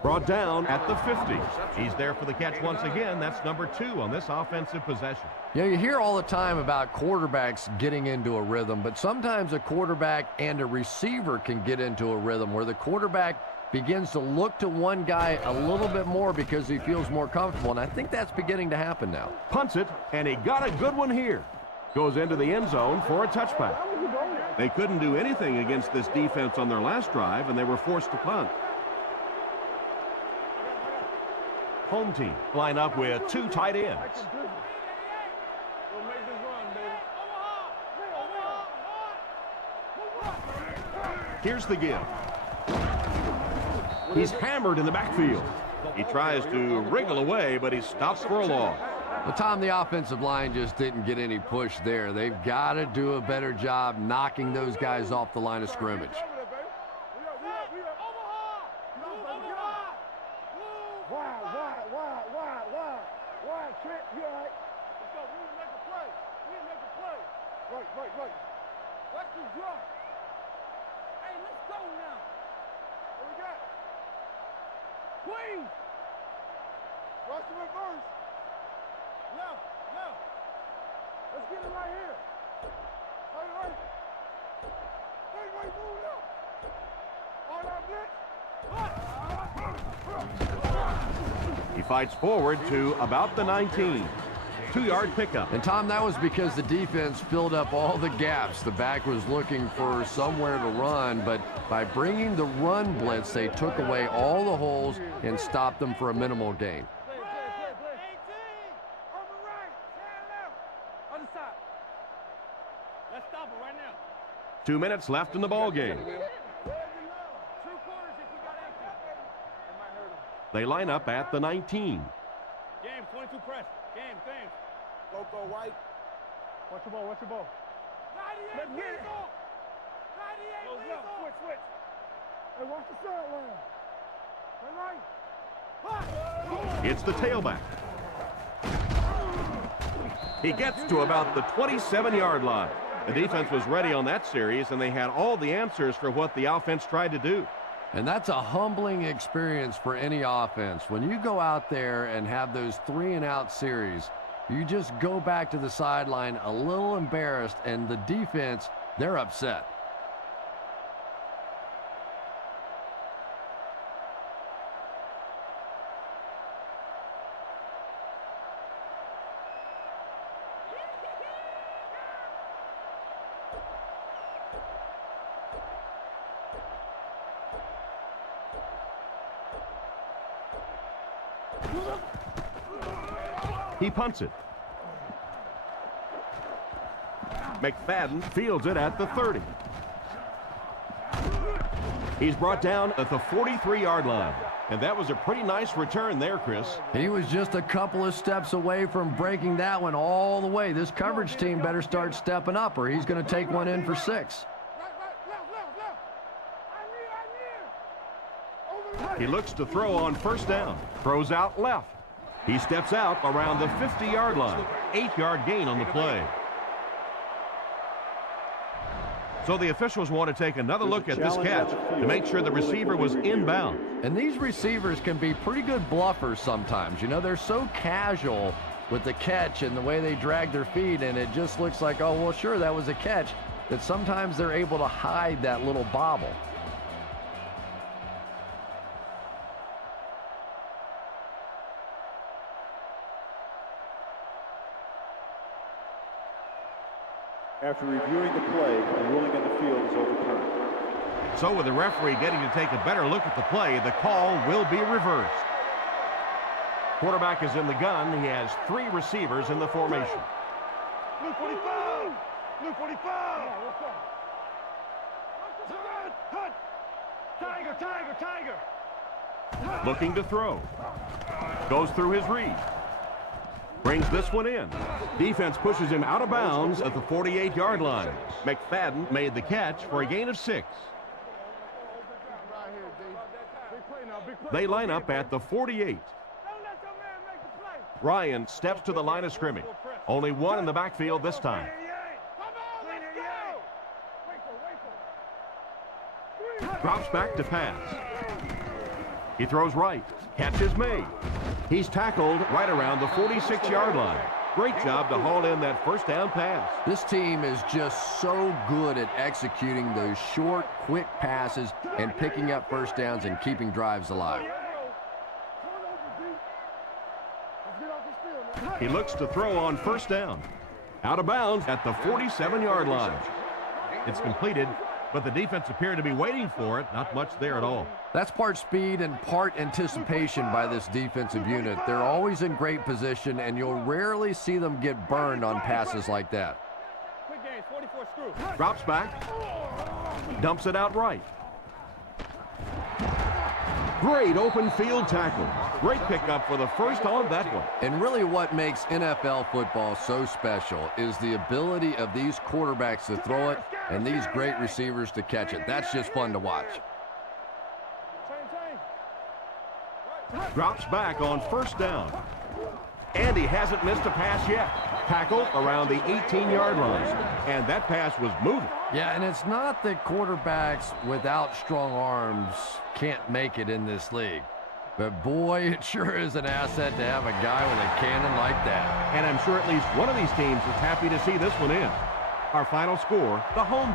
Brought down at the 50. He's there for the catch once again. That's number 2 on this offensive possession. Yeah, you hear all the time about quarterbacks getting into a rhythm, but sometimes a quarterback and a receiver can get into a rhythm where the quarterback begins to look to one guy a little bit more because he feels more comfortable, and I think that's beginning to happen now. Punts it, and he got a good one here. Goes into the end zone for a touchback. They couldn't do anything against this defense on their last drive, and they were forced to punt. Home team line up with 2 tight ends. Here's the give. He's hammered in the backfield. He tries to wriggle away, but he stops for a loss. Well, Tom, the offensive line just didn't get any push there. They've got to do a better job knocking those guys off the line of scrimmage. He fights forward to about the 19. 2-yard pickup. And, Tom, that was because the defense filled up all the gaps. The back was looking for somewhere to run, but by bringing the run blitz, they took away all the holes and stopped them for a minimal gain. 2 minutes left in the ball game. They line up at the 19. James, 22 press. James. Go white. Watch your ball. Let's get it. 98, switch. Hey, watch the sideline. Right. It's the tailback. He gets to about the 27-yard line. The defense was ready on that series, and they had all the answers for what the offense tried to do. And that's a humbling experience for any offense. When you go out there and have those 3-and-out series, you just go back to the sideline a little embarrassed, and the defense, they're upset. He punts it. McFadden fields it at the 30. He's brought down at the 43-yard line. And that was a pretty nice return there, Chris. He was just a couple of steps away from breaking that one all the way. This coverage team better start stepping up, or he's going to take one in for 6. He looks to throw on first down. Throws out left. He steps out around the 50-yard line. 8-yard gain on the play. So the officials want to take another look at this catch to make sure the receiver was inbound. And these receivers can be pretty good bluffers sometimes. You know, they're so casual with the catch and the way they drag their feet, and it just looks like, oh, well, sure, that was a catch, that sometimes they're able to hide that little bobble. After reviewing the play, the ruling on the field is overturned. So with the referee getting to take a better look at the play, the call will be reversed. Quarterback is in the gun. He has 3 receivers in the formation. Blue 45! Blue 45! Tiger, tiger, tiger! Looking to throw. Goes through his read. Brings this one in. Defense pushes him out of bounds at the 48-yard line. McFadden made the catch for a gain of 6. They line up at the 48. Ryan steps to the line of scrimmage. Only one in the backfield this time. Drops back to pass. He throws right. Catch is made. He's tackled right around the 46-yard line. Great job to haul in that first down pass. This team is just so good at executing those short, quick passes and picking up first downs and keeping drives alive. He looks to throw on first down. Out of bounds at the 47-yard line. It's completed, but the defense appeared to be waiting for it. Not much there at all. That's part speed and part anticipation by this defensive unit. They're always in great position, and you'll rarely see them get burned on passes like that. Drops back. Dumps it out right. Great open field tackle. Great pickup for the first on that one. And really what makes NFL football so special is the ability of these quarterbacks to throw it and these great receivers to catch it. That's just fun to watch. Drops back on first down. And he hasn't missed a pass yet. Tackle around the 18-yard line. And that pass was moving. Yeah, and it's not that quarterbacks without strong arms can't make it in this league. But boy, it sure is an asset to have a guy with a cannon like that. And I'm sure at least one of these teams is happy to see this one in. Our final score, the home team.